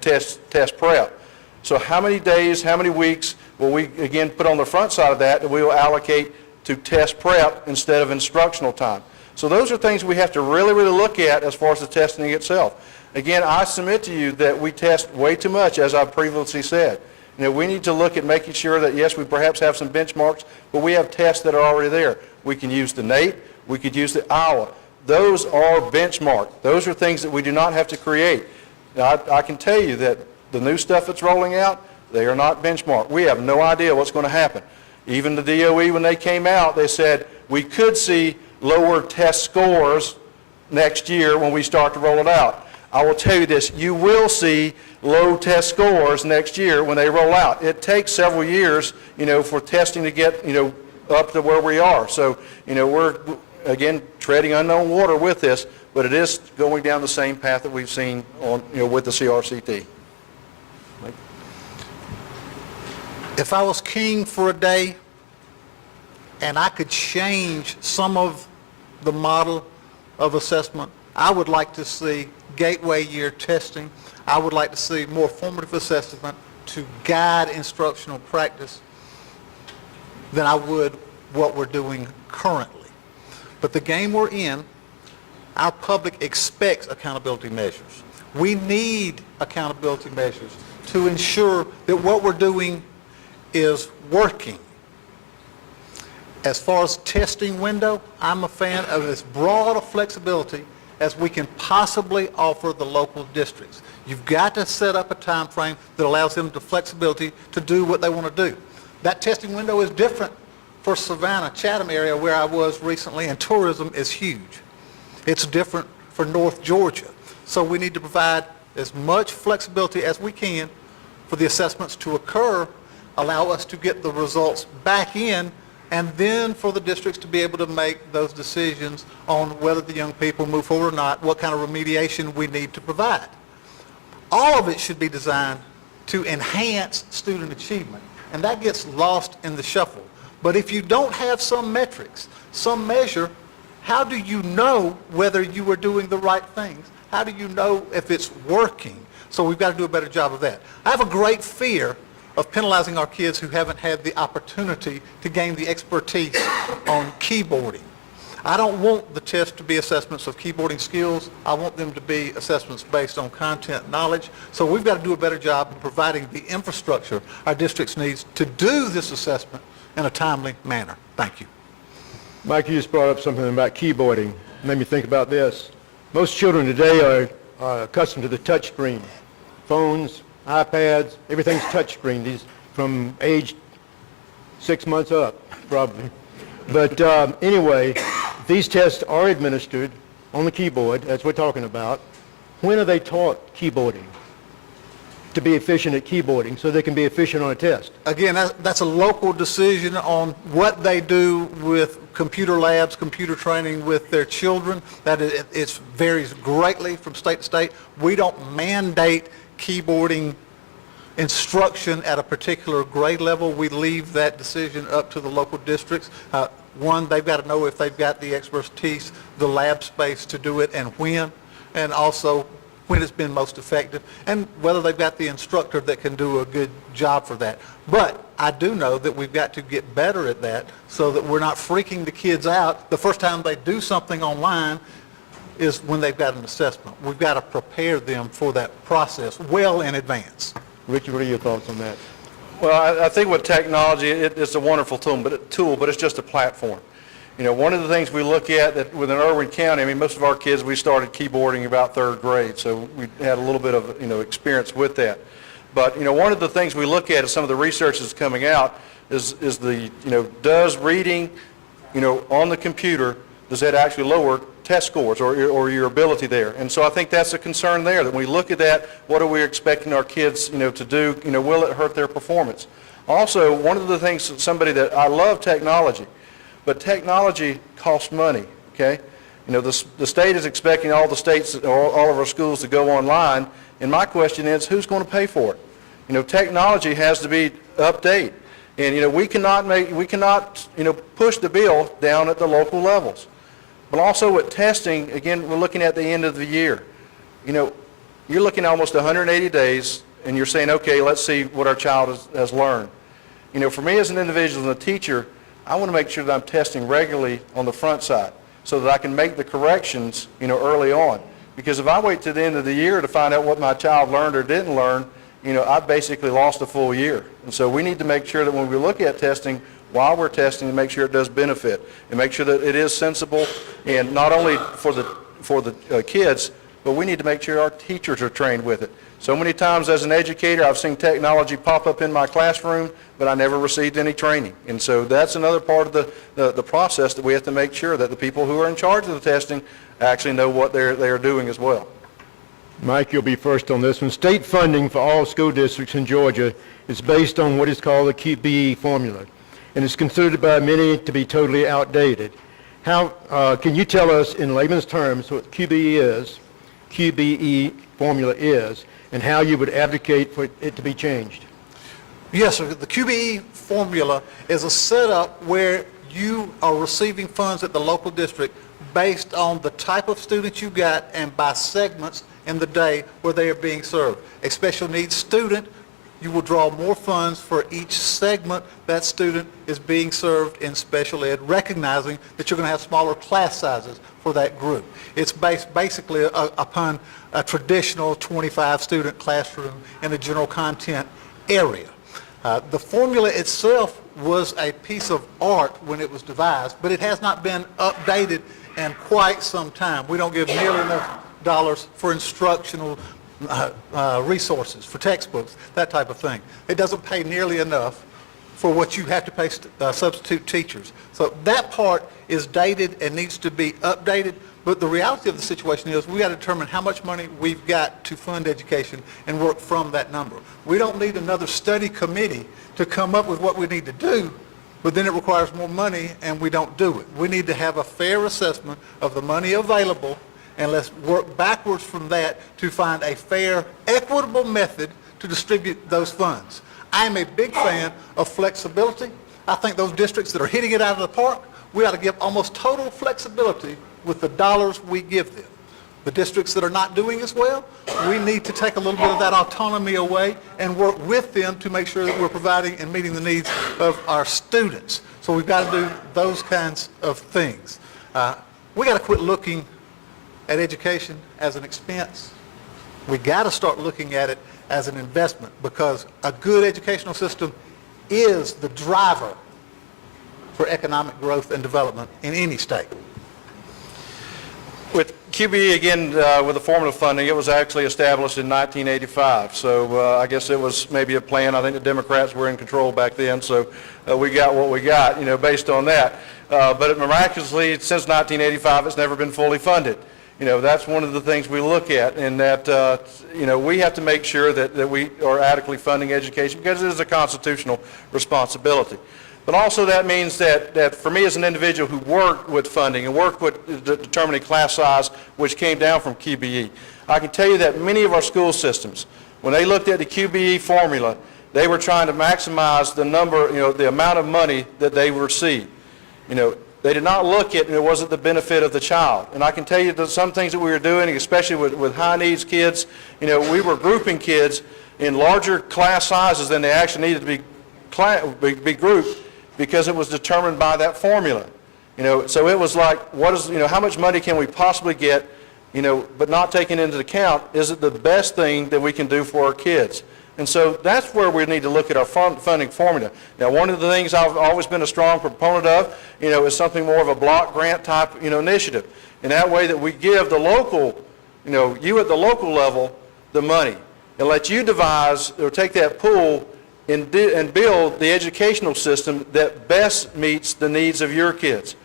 test prep. So how many days, how many weeks will we, again, put on the front side of that we will allocate to test prep instead of instructional time? So those are things we have to really, really look at as far as the testing itself. Again, I submit to you that we test way too much, as I've previously said. We need to look at making sure that, yes, we perhaps have some benchmarks, but we have tests that are already there. We can use the NAEP. We could use the Iowa. Those are benchmarked. Those are things that we do not have to create. Now, I can tell you that the new stuff that's rolling out, they are not benchmarked. We have no idea what's going to happen. Even the DOE, when they came out, they said we could see lower test scores next year when we start to roll it out. I will tell you this, you will see low test scores next year when they roll out. It takes several years, for testing to get, up to where we are. So, we're, again, treading unknown water with this, but it is going down the same path that we've seen on, with the CRCT. If I was king for a day and I could change some of the model of assessment, I would like to see gateway year testing. I would like to see more formative assessment to guide instructional practice than I would what we're doing currently. But the game we're in, our public expects accountability measures. We need accountability measures to ensure that what we're doing is working. As far as testing window, I'm a fan of as broad a flexibility as we can possibly offer the local districts. You've got to set up a time frame that allows them the flexibility to do what they want to do. That testing window is different for Savannah, Chatham area where I was recently, and tourism is huge. It's different for North Georgia. So we need to provide as much flexibility as we can for the assessments to occur, allow us to get the results back in, and then for the districts to be able to make those decisions on whether the young people move forward or not, what kind of remediation we need to provide. All of it should be designed to enhance student achievement, and that gets lost in the shuffle. But if you don't have some metrics, some measure, how do you know whether you are doing the right things? How do you know if it's working? So we've got to do a better job of that. I have a great fear of penalizing our kids who haven't had the opportunity to gain the expertise on keyboarding. I don't want the test to be assessments of keyboarding skills. I want them to be assessments based on content knowledge. So we've got to do a better job of providing the infrastructure our districts needs to do this assessment in a timely manner. Thank you. Mike, you just brought up something about keyboarding. It made me think about this. Most children today are accustomed to the touch screen. Phones, iPads, everything's touch screen. These from age 6 months up, probably. But anyway, these tests are administered on the keyboard, as we're talking about. When are they taught keyboarding? To be efficient at keyboarding so they can be efficient on a test. Again, that's a local decision on what they do with computer labs, computer training with their children. It varies greatly from state to state. We don't mandate keyboarding instruction at a particular grade level. We leave that decision up to the local districts. One, they've got to know if they've got the expertise, the lab space to do it, and when, and also when it's been most effective, and whether they've got the instructor that can do a good job for that. But I do know that we've got to get better at that so that we're not freaking the kids out the first time they do something online is when they've got an assessment. We've got to prepare them for that process well in advance. Richard, what are your thoughts on that? Well, I think with technology, it's a wonderful tool, but it's just a platform. One of the things we look at that within Irwin County, most of our kids, we started keyboarding about 3rd grade, so we had a little bit of, experience with that. But, one of the things we look at is some of the research that's coming out is the, does reading, on the computer, does that actually lower test scores or your ability there? And so I think that's a concern there, that when we look at that, what are we expecting our kids, to do? Will it hurt their performance? Also, one of the things, somebody that I love technology, but technology costs money, okay? The state is expecting all the states or all of our schools to go online, and my question is, who's going to pay for it? Technology has to be updated. And, we cannot, push the bill down at the local levels. But also with testing, again, we're looking at the end of the year. You're looking at almost 180 days, and you're saying, okay, let's see what our child has learned. For me as an individual and a teacher, I want to make sure that I'm testing regularly on the front side so that I can make the corrections, early on. Because if I wait to the end of the year to find out what my child learned or didn't learn, I've basically lost a full year. And so we need to make sure that when we look at testing, while we're testing, to make sure it does benefit and make sure that it is sensible, and not only for the kids, but we need to make sure our teachers are trained with it. So many times as an educator, I've seen technology pop up in my classroom, but I never received any training. And so that's another part of the process that we have to make sure that the people who are in charge of the testing actually know what they're doing as well. Mike, you'll be first on this one. State funding for all school districts in Georgia is based on what is called the QBE formula, and is considered by many to be totally outdated. How can you tell us in layman's terms what QBE formula is, and how you would advocate for it to be changed? Yes, sir. The QBE formula is a setup where you are receiving funds at the local district based on the type of student you got and by segments in the day where they are being served. A special needs student, you will draw more funds for each segment that student is being served in special ed, recognizing that you're going to have smaller class sizes for that group. It's based basically upon a traditional 25-student classroom in a general content area. The formula itself was a piece of art when it was devised, but it has not been updated in quite some time. We don't give nearly enough dollars for instructional resources, for textbooks, that type of thing. It doesn't pay nearly enough for what you have to pay substitute teachers. So that part is dated and needs to be updated, but the reality of the situation is we got to determine how much money we've got to fund education and work from that number. We don't need another study committee to come up with what we need to do, but then it requires more money and we don't do it. We need to have a fair assessment of the money available, and let's work backwards from that to find a fair, equitable method to distribute those funds. I'm a big fan of flexibility. I think those districts that are hitting it out of the park, we ought to give almost total flexibility with the dollars we give them. The districts that are not doing as well, we need to take a little bit of that autonomy away and work with them to make sure that we're providing and meeting the needs of our students. So we've got to do those kinds of things. We got to quit looking at education as an expense. We got to start looking at it as an investment, because a good educational system is the driver for economic growth and development in any state. With QBE, again, with the formula funding, it was actually established in 1985. So I guess it was maybe a plan. I think the Democrats were in control back then, so we got what we got, based on that. But miraculously, since 1985, it's never been fully funded. That's one of the things we look at, and that, we have to make sure that we are adequately funding education, because it is a constitutional responsibility. But also that means that for me as an individual who worked with funding and worked with determining class size, which came down from QBE, I can tell you that many of our school systems, when they looked at the QBE formula, they were trying to maximize the number, the amount of money that they received. They did not look at it wasn't the benefit of the child. And I can tell you that some things that we were doing, especially with high needs kids, we were grouping kids in larger class sizes than they actually needed to be grouped, because it was determined by that formula. So it was like, how much money can we possibly get, but not taking into account, is it the best thing that we can do for our kids? And so that's where we need to look at our funding formula. Now, one of the things I've always been a strong proponent of, is something more of a block grant type, initiative. And that way that we give the local, you at the local level, the money, and let you devise or take that pool and build the educational system that best meets the needs of your kids.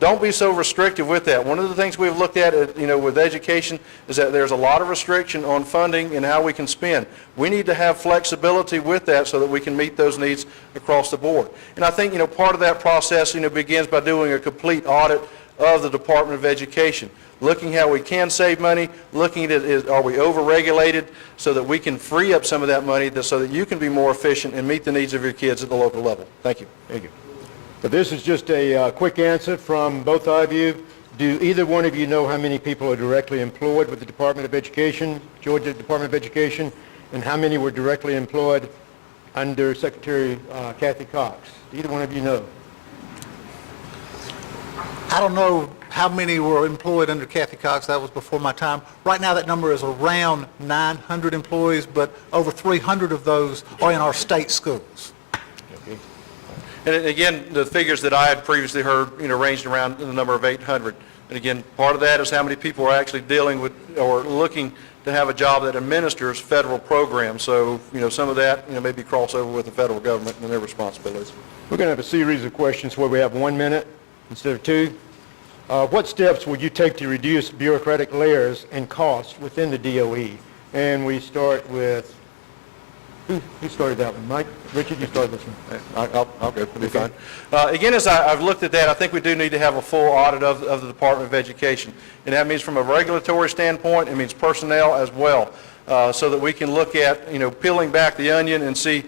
Don't be so restrictive with that. One of the things we've looked at, with education, is that there's a lot of restriction on funding and how we can spend. We need to have flexibility with that so that we can meet those needs across the board. And I think, part of that process, begins by doing a complete audit of the Department of Education. looking how we can save money, looking at it, are we over-regulated, so that we can free up some of that money so that you can be more efficient and meet the needs of your kids at the local level. Thank you. Thank you. But this is just a quick answer from both of you. Do either one of you know how many people are directly employed with the Department of Education, Georgia Department of Education, and how many were directly employed under Secretary Kathy Cox? Do either one of you know? I don't know how many were employed under Kathy Cox. That was before my time. Right now, that number is around 900 employees, but over 300 of those are in our state schools. Okay. And again, the figures that I had previously heard, ranged around the number of 800. And again, part of that is how many people are actually dealing with or looking to have a job that administers federal programs. So, some of that, maybe crossover with the federal government and their responsibilities. We're going to have a series of questions where we have 1 minute instead of 2. What steps would you take to reduce bureaucratic layers and costs within the DOE? And we start with, who started that one? Mike? Richard, you started this one. I'll go. It'll be fine. Again, as I've looked at that, I think we do need to have a full audit of the Department of Education. And that means from a regulatory standpoint, it means personnel as well, so that we can look at, peeling back the onion and see,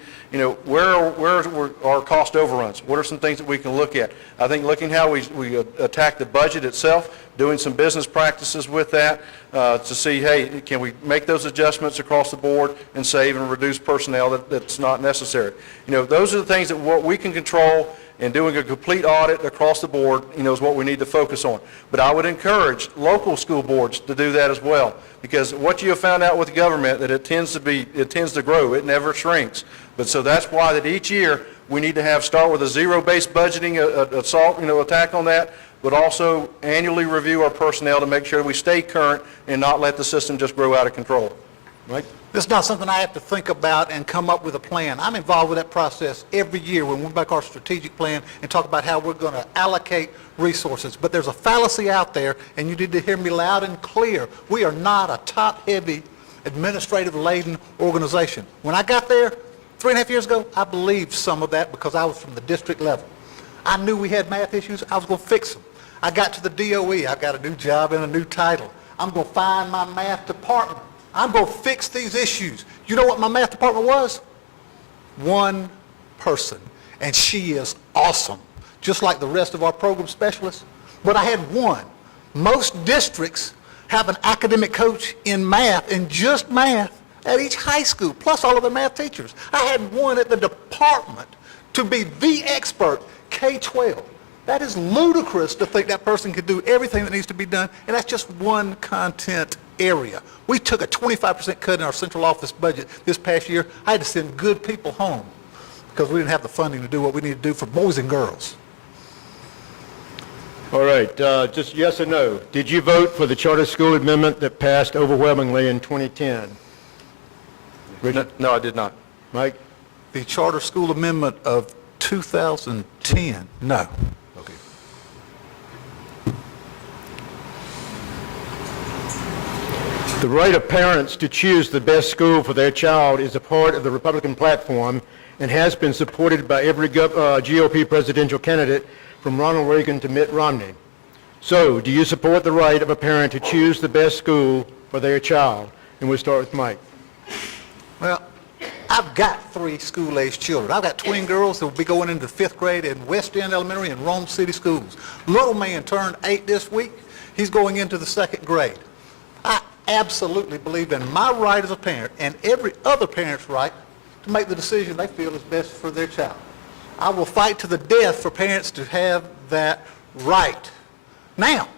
where are our cost overruns? What are some things that we can look at? I think looking how we attack the budget itself, doing some business practices with that to see, hey, can we make those adjustments across the board and save and reduce personnel that's not necessary? Those are the things that what we can control, and doing a complete audit across the board, is what we need to focus on. But I would encourage local school boards to do that as well, because what you have found out with the government, that it tends to grow, it never shrinks. But so that's why that each year we need to start with a zero-based budgeting attack on that, but also annually review our personnel to make sure we stay current and not let the system just grow out of control. Right? This is not something I have to think about and come up with a plan. I'm involved with that process every year when we make our strategic plan and talk about how we're going to allocate resources. But there's a fallacy out there, and you need to hear me loud and clear. We are not a top-heavy, administrative-laden organization. When I got there 3.5 years ago, I believed some of that because I was from the district level. I knew we had math issues. I was going to fix them. I got to the DOE. I got a new job and a new title. I'm going to find my math department. I'm going to fix these issues. You know what my math department was? One person, and she is awesome, just like the rest of our program specialists. But I had one. Most districts have an academic coach in math, and just math, at each high school, plus all of the math teachers. I had one at the department to be the expert, K-12. That is ludicrous to think that person could do everything that needs to be done, and that's just one content area. We took a 25% cut in our central office budget this past year. I had to send good people home because we didn't have the funding to do what we need to do for boys and girls. All right, just yes or no. Did you vote for the charter school amendment that passed overwhelmingly in 2010? Richard? No, I did not. Mike? The charter school amendment of 2010, no. Okay. The right of parents to choose the best school for their child is a part of the Republican platform and has been supported by every GOP presidential candidate from Ronald Reagan to Mitt Romney. So, do you support the right of a parent to choose the best school for their child? And we'll start with Mike. Well, I've got 3 school-aged children. I've got twin girls that will be going into 5th grade in West End Elementary and Rome City Schools. Little man turned 8 this week. He's going into the 2nd grade. I absolutely believe in my right as a parent and every other parent's right to make the decision they feel is best for their child. I will fight to the death for parents to have that right. Now,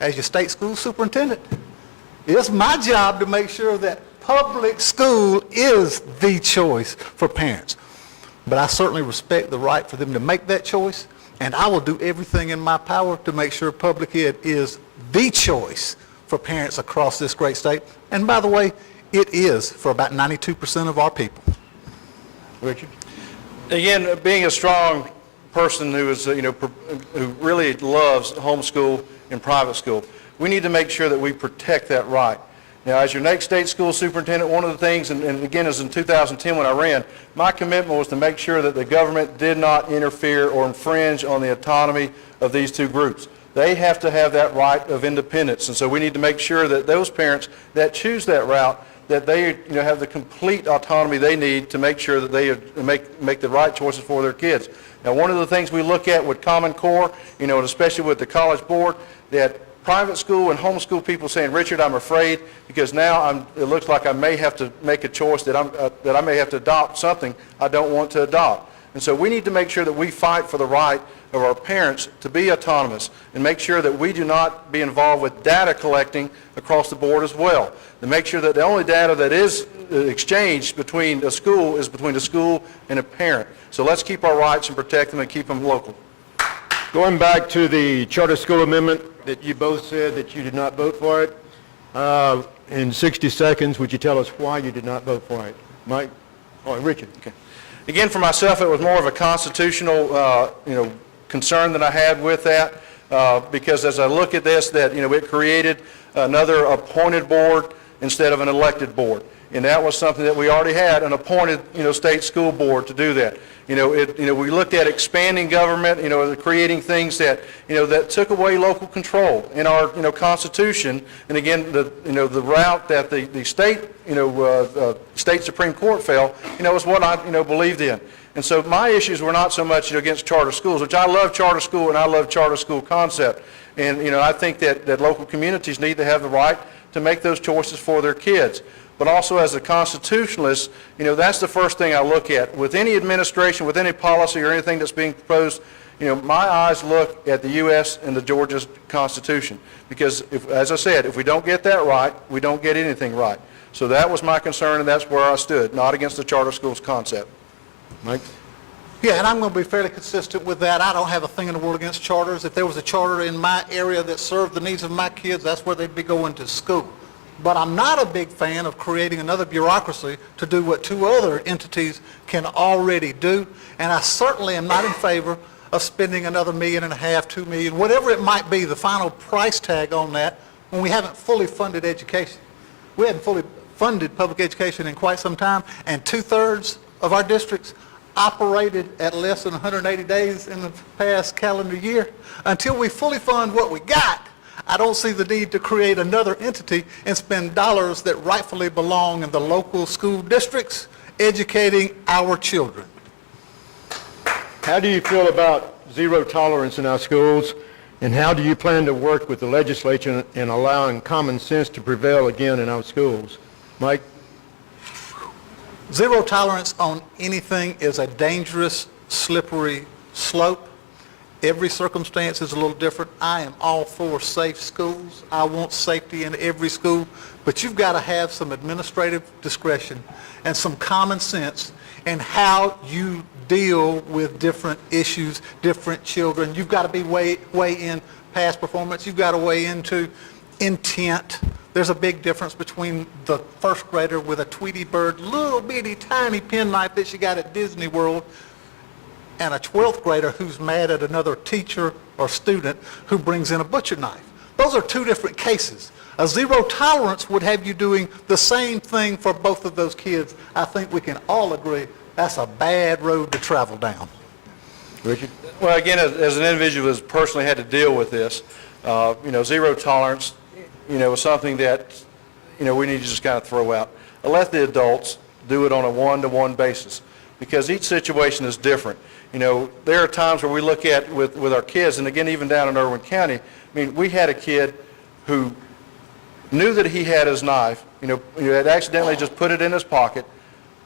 as your state school superintendent, it's my job to make sure that public school is the choice for parents. But I certainly respect the right for them to make that choice, and I will do everything in my power to make sure public ed is the choice for parents across this great state. And by the way, it is for about 92% of our people. Richard? Again, being a strong person who is, who really loves homeschool and private school, we need to make sure that we protect that right. Now, as your next state school superintendent, one of the things, and again, as in 2010 when I ran, my commitment was to make sure that the government did not interfere or infringe on the autonomy of these 2 groups. they have to have that right of independence. And so we need to make sure that those parents that choose that route, that they have the complete autonomy they need to make sure that they make the right choices for their kids. Now, one of the things we look at with Common Core, and especially with the College Board, that private school and homeschool people saying, Richard, I'm afraid because now it looks like I may have to make a choice that I may have to adopt something I don't want to adopt. And so we need to make sure that we fight for the right of our parents to be autonomous and make sure that we do not be involved with data collecting across the board as well. To make sure that the only data that is exchanged between a school is between a school and a parent. So let's keep our rights and protect them and keep them local. Going back to the charter school amendment that you both said that you did not vote for it, in 60 seconds, would you tell us why you did not vote for it? Mike? Oh, Richard. Okay. Again, for myself, it was more of a constitutional, concern that I had with that, because as I look at this, that, it created another appointed board instead of an elected board. And that was something that we already had, an appointed, state school board to do that. We looked at expanding government, creating things that, that took away local control in our, Constitution. And again, the route that the state, state Supreme Court fell, is what I, believed in. And so my issues were not so much against charter schools, which I love charter school and I love charter school concept. And, I think that local communities need to have the right to make those choices for their kids. But also as a constitutionalist, that's the first thing I look at. With any administration, with any policy or anything that's being proposed, my eyes look at the U.S. and the Georgia Constitution. Because, as I said, if we don't get that right, we don't get anything right. So that was my concern, and that's where I stood, not against the charter schools concept. Mike? Yeah, and I'm going to be fairly consistent with that. I don't have a thing in the world against charters. If there was a charter in my area that served the needs of my kids, that's where they'd be going to school. But I'm not a big fan of creating another bureaucracy to do what two other entities can already do. And I certainly am not in favor of spending another $1.5 million, $2 million, whatever it might be, the final price tag on that, when we haven't fully funded education. We haven't fully funded public education in quite some time, and 2/3 of our districts operated at less than 180 days in the past calendar year. Until we fully fund what we got, I don't see the need to create another entity and spend dollars that rightfully belong in the local school districts educating our children. How do you feel about zero tolerance in our schools, and how do you plan to work with the legislature in allowing common sense to prevail again in our schools? Mike? Zero tolerance on anything is a dangerous, slippery slope. Every circumstance is a little different. I am all for safe schools. I want safety in every school, but you've got to have some administrative discretion and some common sense in how you deal with different issues, different children. You've got to be weigh in past performance. You've got to weigh into intent. There's a big difference between the first grader with a Tweety Bird, little bitty tiny penknife that she got at Disney World, and a 12th grader who's mad at another teacher or student who brings in a butcher knife. Those are two different cases. A zero tolerance would have you doing the same thing for both of those kids. I think we can all agree that's a bad road to travel down. Richard? Well, again, as an individual who's personally had to deal with this, zero tolerance, is something that, we need to just kind of throw out. Let the adults do it on a one-to-one basis, because each situation is different. There are times where we look at with our kids, and again, even down in Irwin County, we had a kid who knew that he had his knife, had accidentally just put it in his pocket,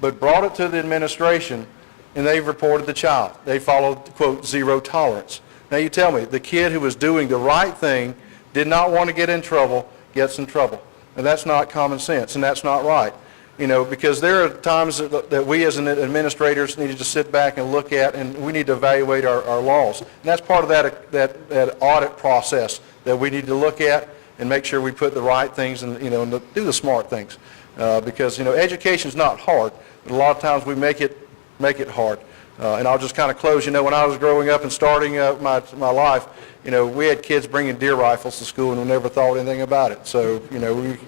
but brought it to the administration, and they reported the child. They followed, quote, zero tolerance. Now you tell me, the kid who was doing the right thing, did not want to get in trouble, gets in trouble. And that's not common sense, and that's not right. Because there are times that we as administrators need to just sit back and look at, and we need to evaluate our laws. And that's part of that audit process that we need to look at and make sure we put the right things and, and do the smart things. Because, education's not hard, but a lot of times we make it hard. And I'll just kind of close, when I was growing up and starting my life, we had kids bringing deer rifles to school and we never thought anything about it. So,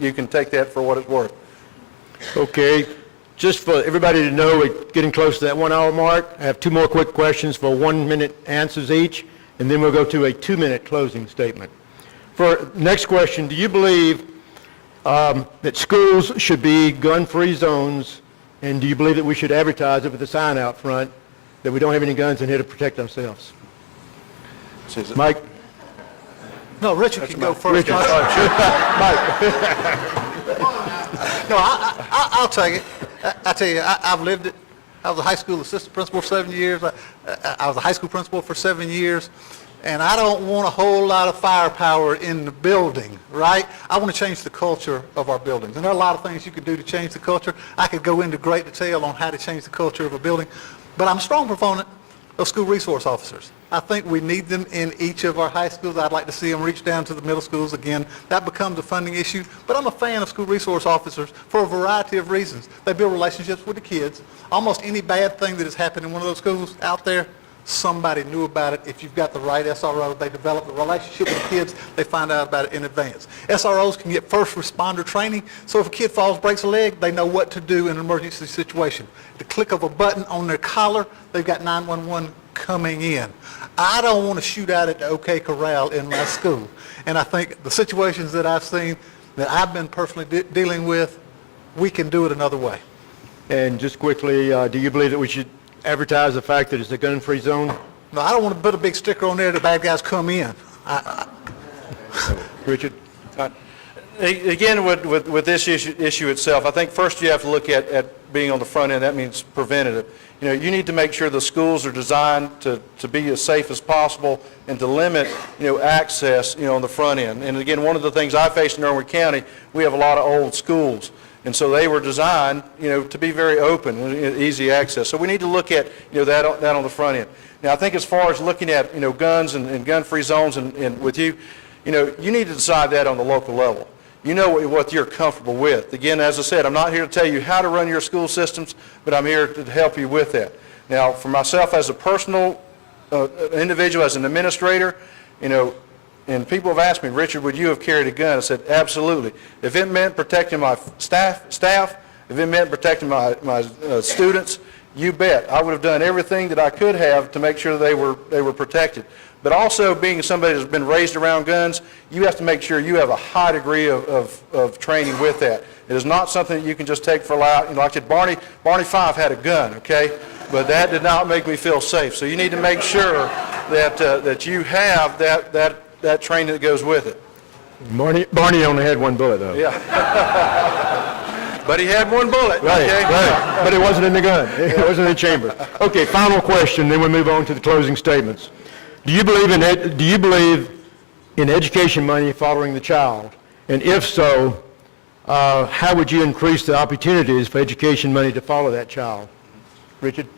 you can take that for what it's worth. Okay, just for everybody to know, we're getting close to that 1 hour mark. I have two more quick questions for 1 minute answers each, and then we'll go to a 2-minute closing statement. For next question, do you believe that schools should be gun-free zones, and do you believe that we should advertise it with a sign out front that we don't have any guns in here to protect ourselves? Mike? No, Richard can go first. Richard. No, I'll take it. I tell you, I've lived it. I was a high school assistant principal for 7 years. I was a high school principal for 7 years. And I don't want a whole lot of firepower in the building, right? I want to change the culture of our buildings. And there are a lot of things you could do to change the culture. I could go into great detail on how to change the culture of a building. But I'm a strong proponent of school resource officers. I think we need them in each of our high schools. I'd like to see them reach down to the middle schools again. That becomes a funding issue. But I'm a fan of school resource officers for a variety of reasons. They build relationships with the kids. Almost any bad thing that has happened in one of those schools out there, somebody knew about it. If you've got the right SRO, they develop a relationship with the kids, they find out about it in advance. SROs can get first responder training, so if a kid falls, breaks a leg, they know what to do in an emergency situation. The click of a button on their collar, they've got 911 coming in. I don't want to shoot out at the OK Corral in my school. And I think the situations that I've seen, that I've been personally dealing with, we can do it another way. And just quickly, do you believe that we should advertise the fact that it's a gun-free zone? No, I don't want to put a big sticker on there that bad guys come in. Richard? Again, with this issue itself, I think first you have to look at being on the front end. That means preventative. You know, you need to make sure the schools are designed to be as safe as possible and to limit, access, on the front end. And again, one of the things I face in Irwin County, we have a lot of old schools. And so they were designed, to be very open and easy access. So we need to look at, that on the front end. Now, I think as far as looking at, guns and gun-free zones and with you, you need to decide that on the local level. You know what you're comfortable with. Again, as I said, I'm not here to tell you how to run your school systems, but I'm here to help you with that. Now, for myself as a personal individual, as an administrator, and people have asked me, Richard, would you have carried a gun? I said, absolutely. If it meant protecting my staff, if it meant protecting my students, you bet. I would have done everything that I could have to make sure they were protected. But also, being somebody that's been raised around guns, you have to make sure you have a high degree of training with that. It is not something that you can just take for loud. Like I said, Barney Fife had a gun, okay? But that did not make me feel safe. So you need to make sure that you have that training that goes with it. Barney only had one bullet, though. Yeah. But he had one bullet. Right, okay? right. But it wasn't in the gun. It wasn't in the chamber. Okay, final question, then we move on to the closing statements. Do you believe in education money following the child? And if so, how would you increase the opportunities for education money to follow that child? Richard?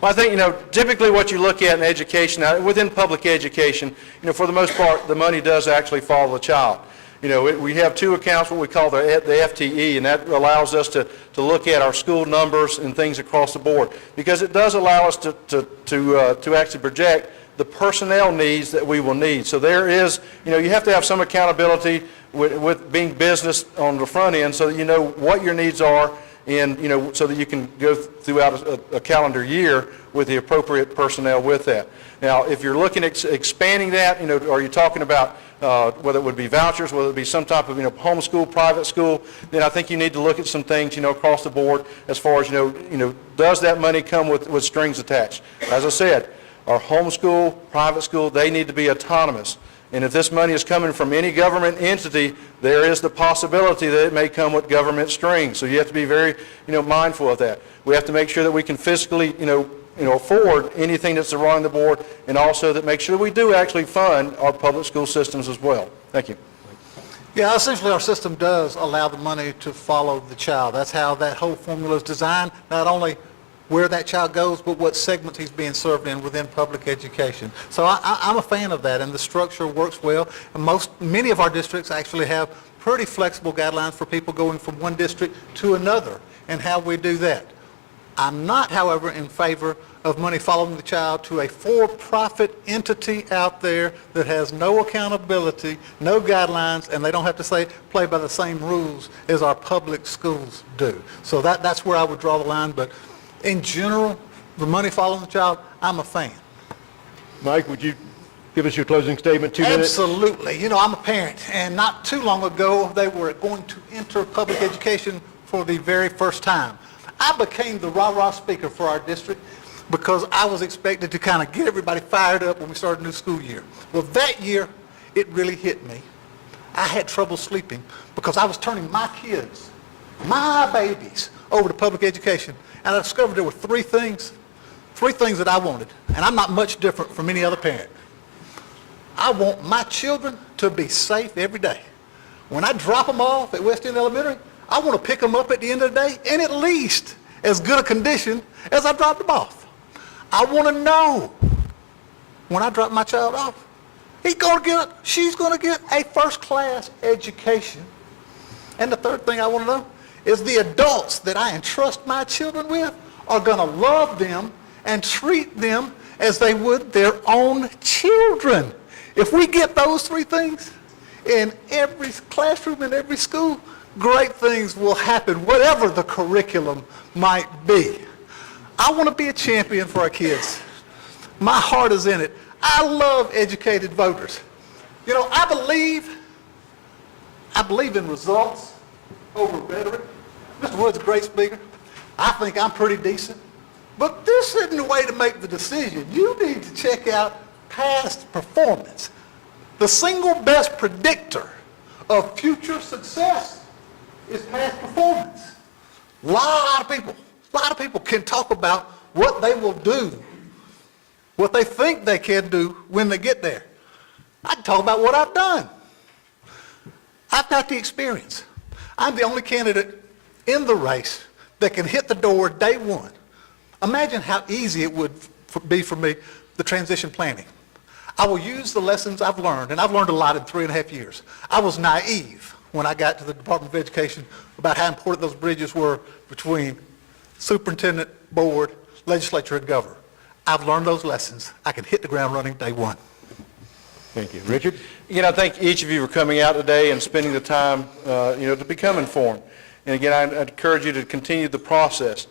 Well, I think, typically what you look at in education, within public education, for the most part, the money does actually follow the child. We have two accounts, what we call the FTE, and that allows us to look at our school numbers and things across the board, because it does allow us to actually project the personnel needs that we will need. So there is, you have to have some accountability with being business on the front end so that you know what your needs are, and so that you can go throughout a calendar year with the appropriate personnel with that. Now, if you're looking at expanding that, are you talking about whether it would be vouchers, whether it be some type of homeschool, private school, then I think you need to look at some things across the board as far as does that money come with strings attached? As I said, our homeschool, private school, they need to be autonomous. And if this money is coming from any government entity, there is the possibility that it may come with government strings. So you have to be very, mindful of that. We have to make sure that we can fiscally, afford anything that's around the board, and also that make sure that we do actually fund our public school systems as well. Thank you. Yeah, essentially our system does allow the money to follow the child. That's how that whole formula is designed, not only where that child goes, but what segments he's being served in within public education. So I'm a fan of that, and the structure works well. And many of our districts actually have pretty flexible guidelines for people going from one district to another, and how we do that. I'm not, however, in favor of money following the child to a for-profit entity out there that has no accountability, no guidelines, and they don't have to play by the same rules as our public schools do. So that's where I would draw the line. But in general, the money following the child, I'm a fan. Mike, would you give us your closing statement, 2 minutes? Absolutely. You know, I'm a parent, and not too long ago, they were going to enter public education for the very first time. I became the rah-rah speaker for our district because I was expected to kind of get everybody fired up when we started a new school year. Well, that year, it really hit me. I had trouble sleeping because I was turning my kids, my babies, over to public education, and I discovered there were three things that I wanted, and I'm not much different from any other parent. I want my children to be safe every day. When I drop them off at West End Elementary, I want to pick them up at the end of the day in at least as good a condition as I dropped them off. I want to know when I drop my child off, she's going to get a first-class education. And the third thing I want to know is the adults that I entrust my children with are going to love them and treat them as they would their own children. If we get those three things in every classroom, in every school, great things will happen, whatever the curriculum might be. I want to be a champion for our kids. My heart is in it. I love educated voters. You know, I believe in results over rhetoric. Mr. Wood's a great speaker. I think I'm pretty decent. But this isn't the way to make the decision. You need to check out past performance. The single best predictor of future success is past performance. A lot of people can talk about what they will do, what they think they can do when they get there. I can talk about what I've done. I've got the experience. I'm the only candidate in the race that can hit the door day one. Imagine how easy it would be for me, the transition planning. I will use the lessons I've learned, and I've learned a lot in 3.5 years. I was naive when I got to the Department of Education about how important those bridges were between superintendent, board, legislature, and governor. I've learned those lessons. I can hit the ground running day one. Thank you. Richard? Again, I thank each of you for coming out today and spending the time, to become informed. And again, I encourage you to continue the process.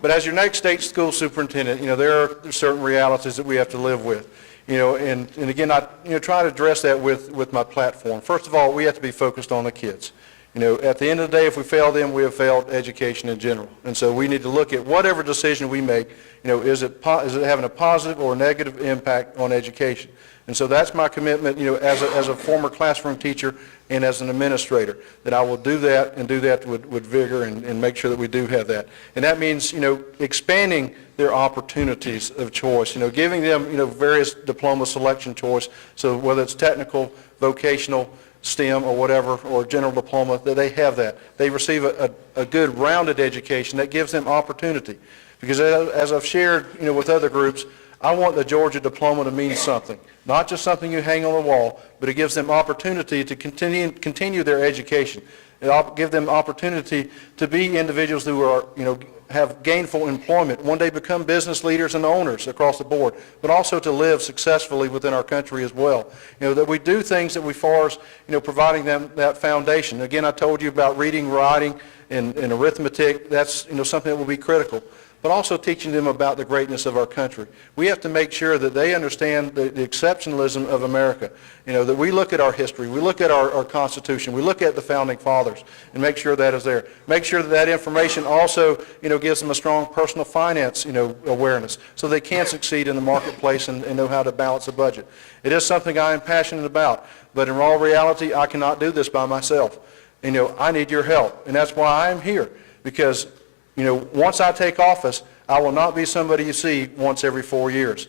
But as your next state school superintendent, there are certain realities that we have to live with. And again, I try to address that with my platform. First of all, we have to be focused on the kids. At the end of the day, if we fail them, we have failed education in general. And so we need to look at whatever decision we make, is it having a positive or negative impact on education? And so that's my commitment, as a former classroom teacher and as an administrator, that I will do that and do that with vigor and make sure that we do have that. And that means, expanding their opportunities of choice, giving them, various diploma selection choice. So whether it's technical, vocational, STEM or whatever, or general diploma, that they have that. They receive a good rounded education that gives them opportunity. Because as I've shared, with other groups, I want the Georgia diploma to mean something. Not just something you hang on the wall, but it gives them opportunity to continue their education. It'll give them opportunity to be individuals who are, have gainful employment, one day become business leaders and owners across the board, but also to live successfully within our country as well. That we do things that we far as, providing them that foundation. Again, I told you about reading, writing, and arithmetic. That's, something that will be critical. But also teaching them about the greatness of our country. We have to make sure that they understand the exceptionalism of America. That we look at our history, we look at our Constitution, we look at the Founding Fathers, and make sure that is there. Make sure that information also, gives them a strong personal finance, awareness, so they can succeed in the marketplace and know how to balance a budget. It is something I am passionate about, but in all reality, I cannot do this by myself. I need your help, and that's why I am here, because once I take office, I will not be somebody you see once every 4 years.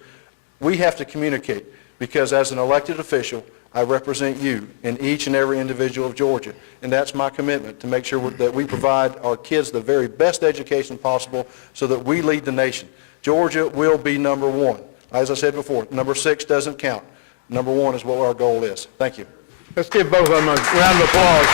We have to communicate, because as an elected official, I represent you and each and every individual of Georgia. And that's my commitment, to make sure that we provide our kids the very best education possible so that we lead the nation. Georgia will be number one. As I said before, number 6 doesn't count. Number 1 is what our goal is. Thank you. Let's give both of them a round of applause.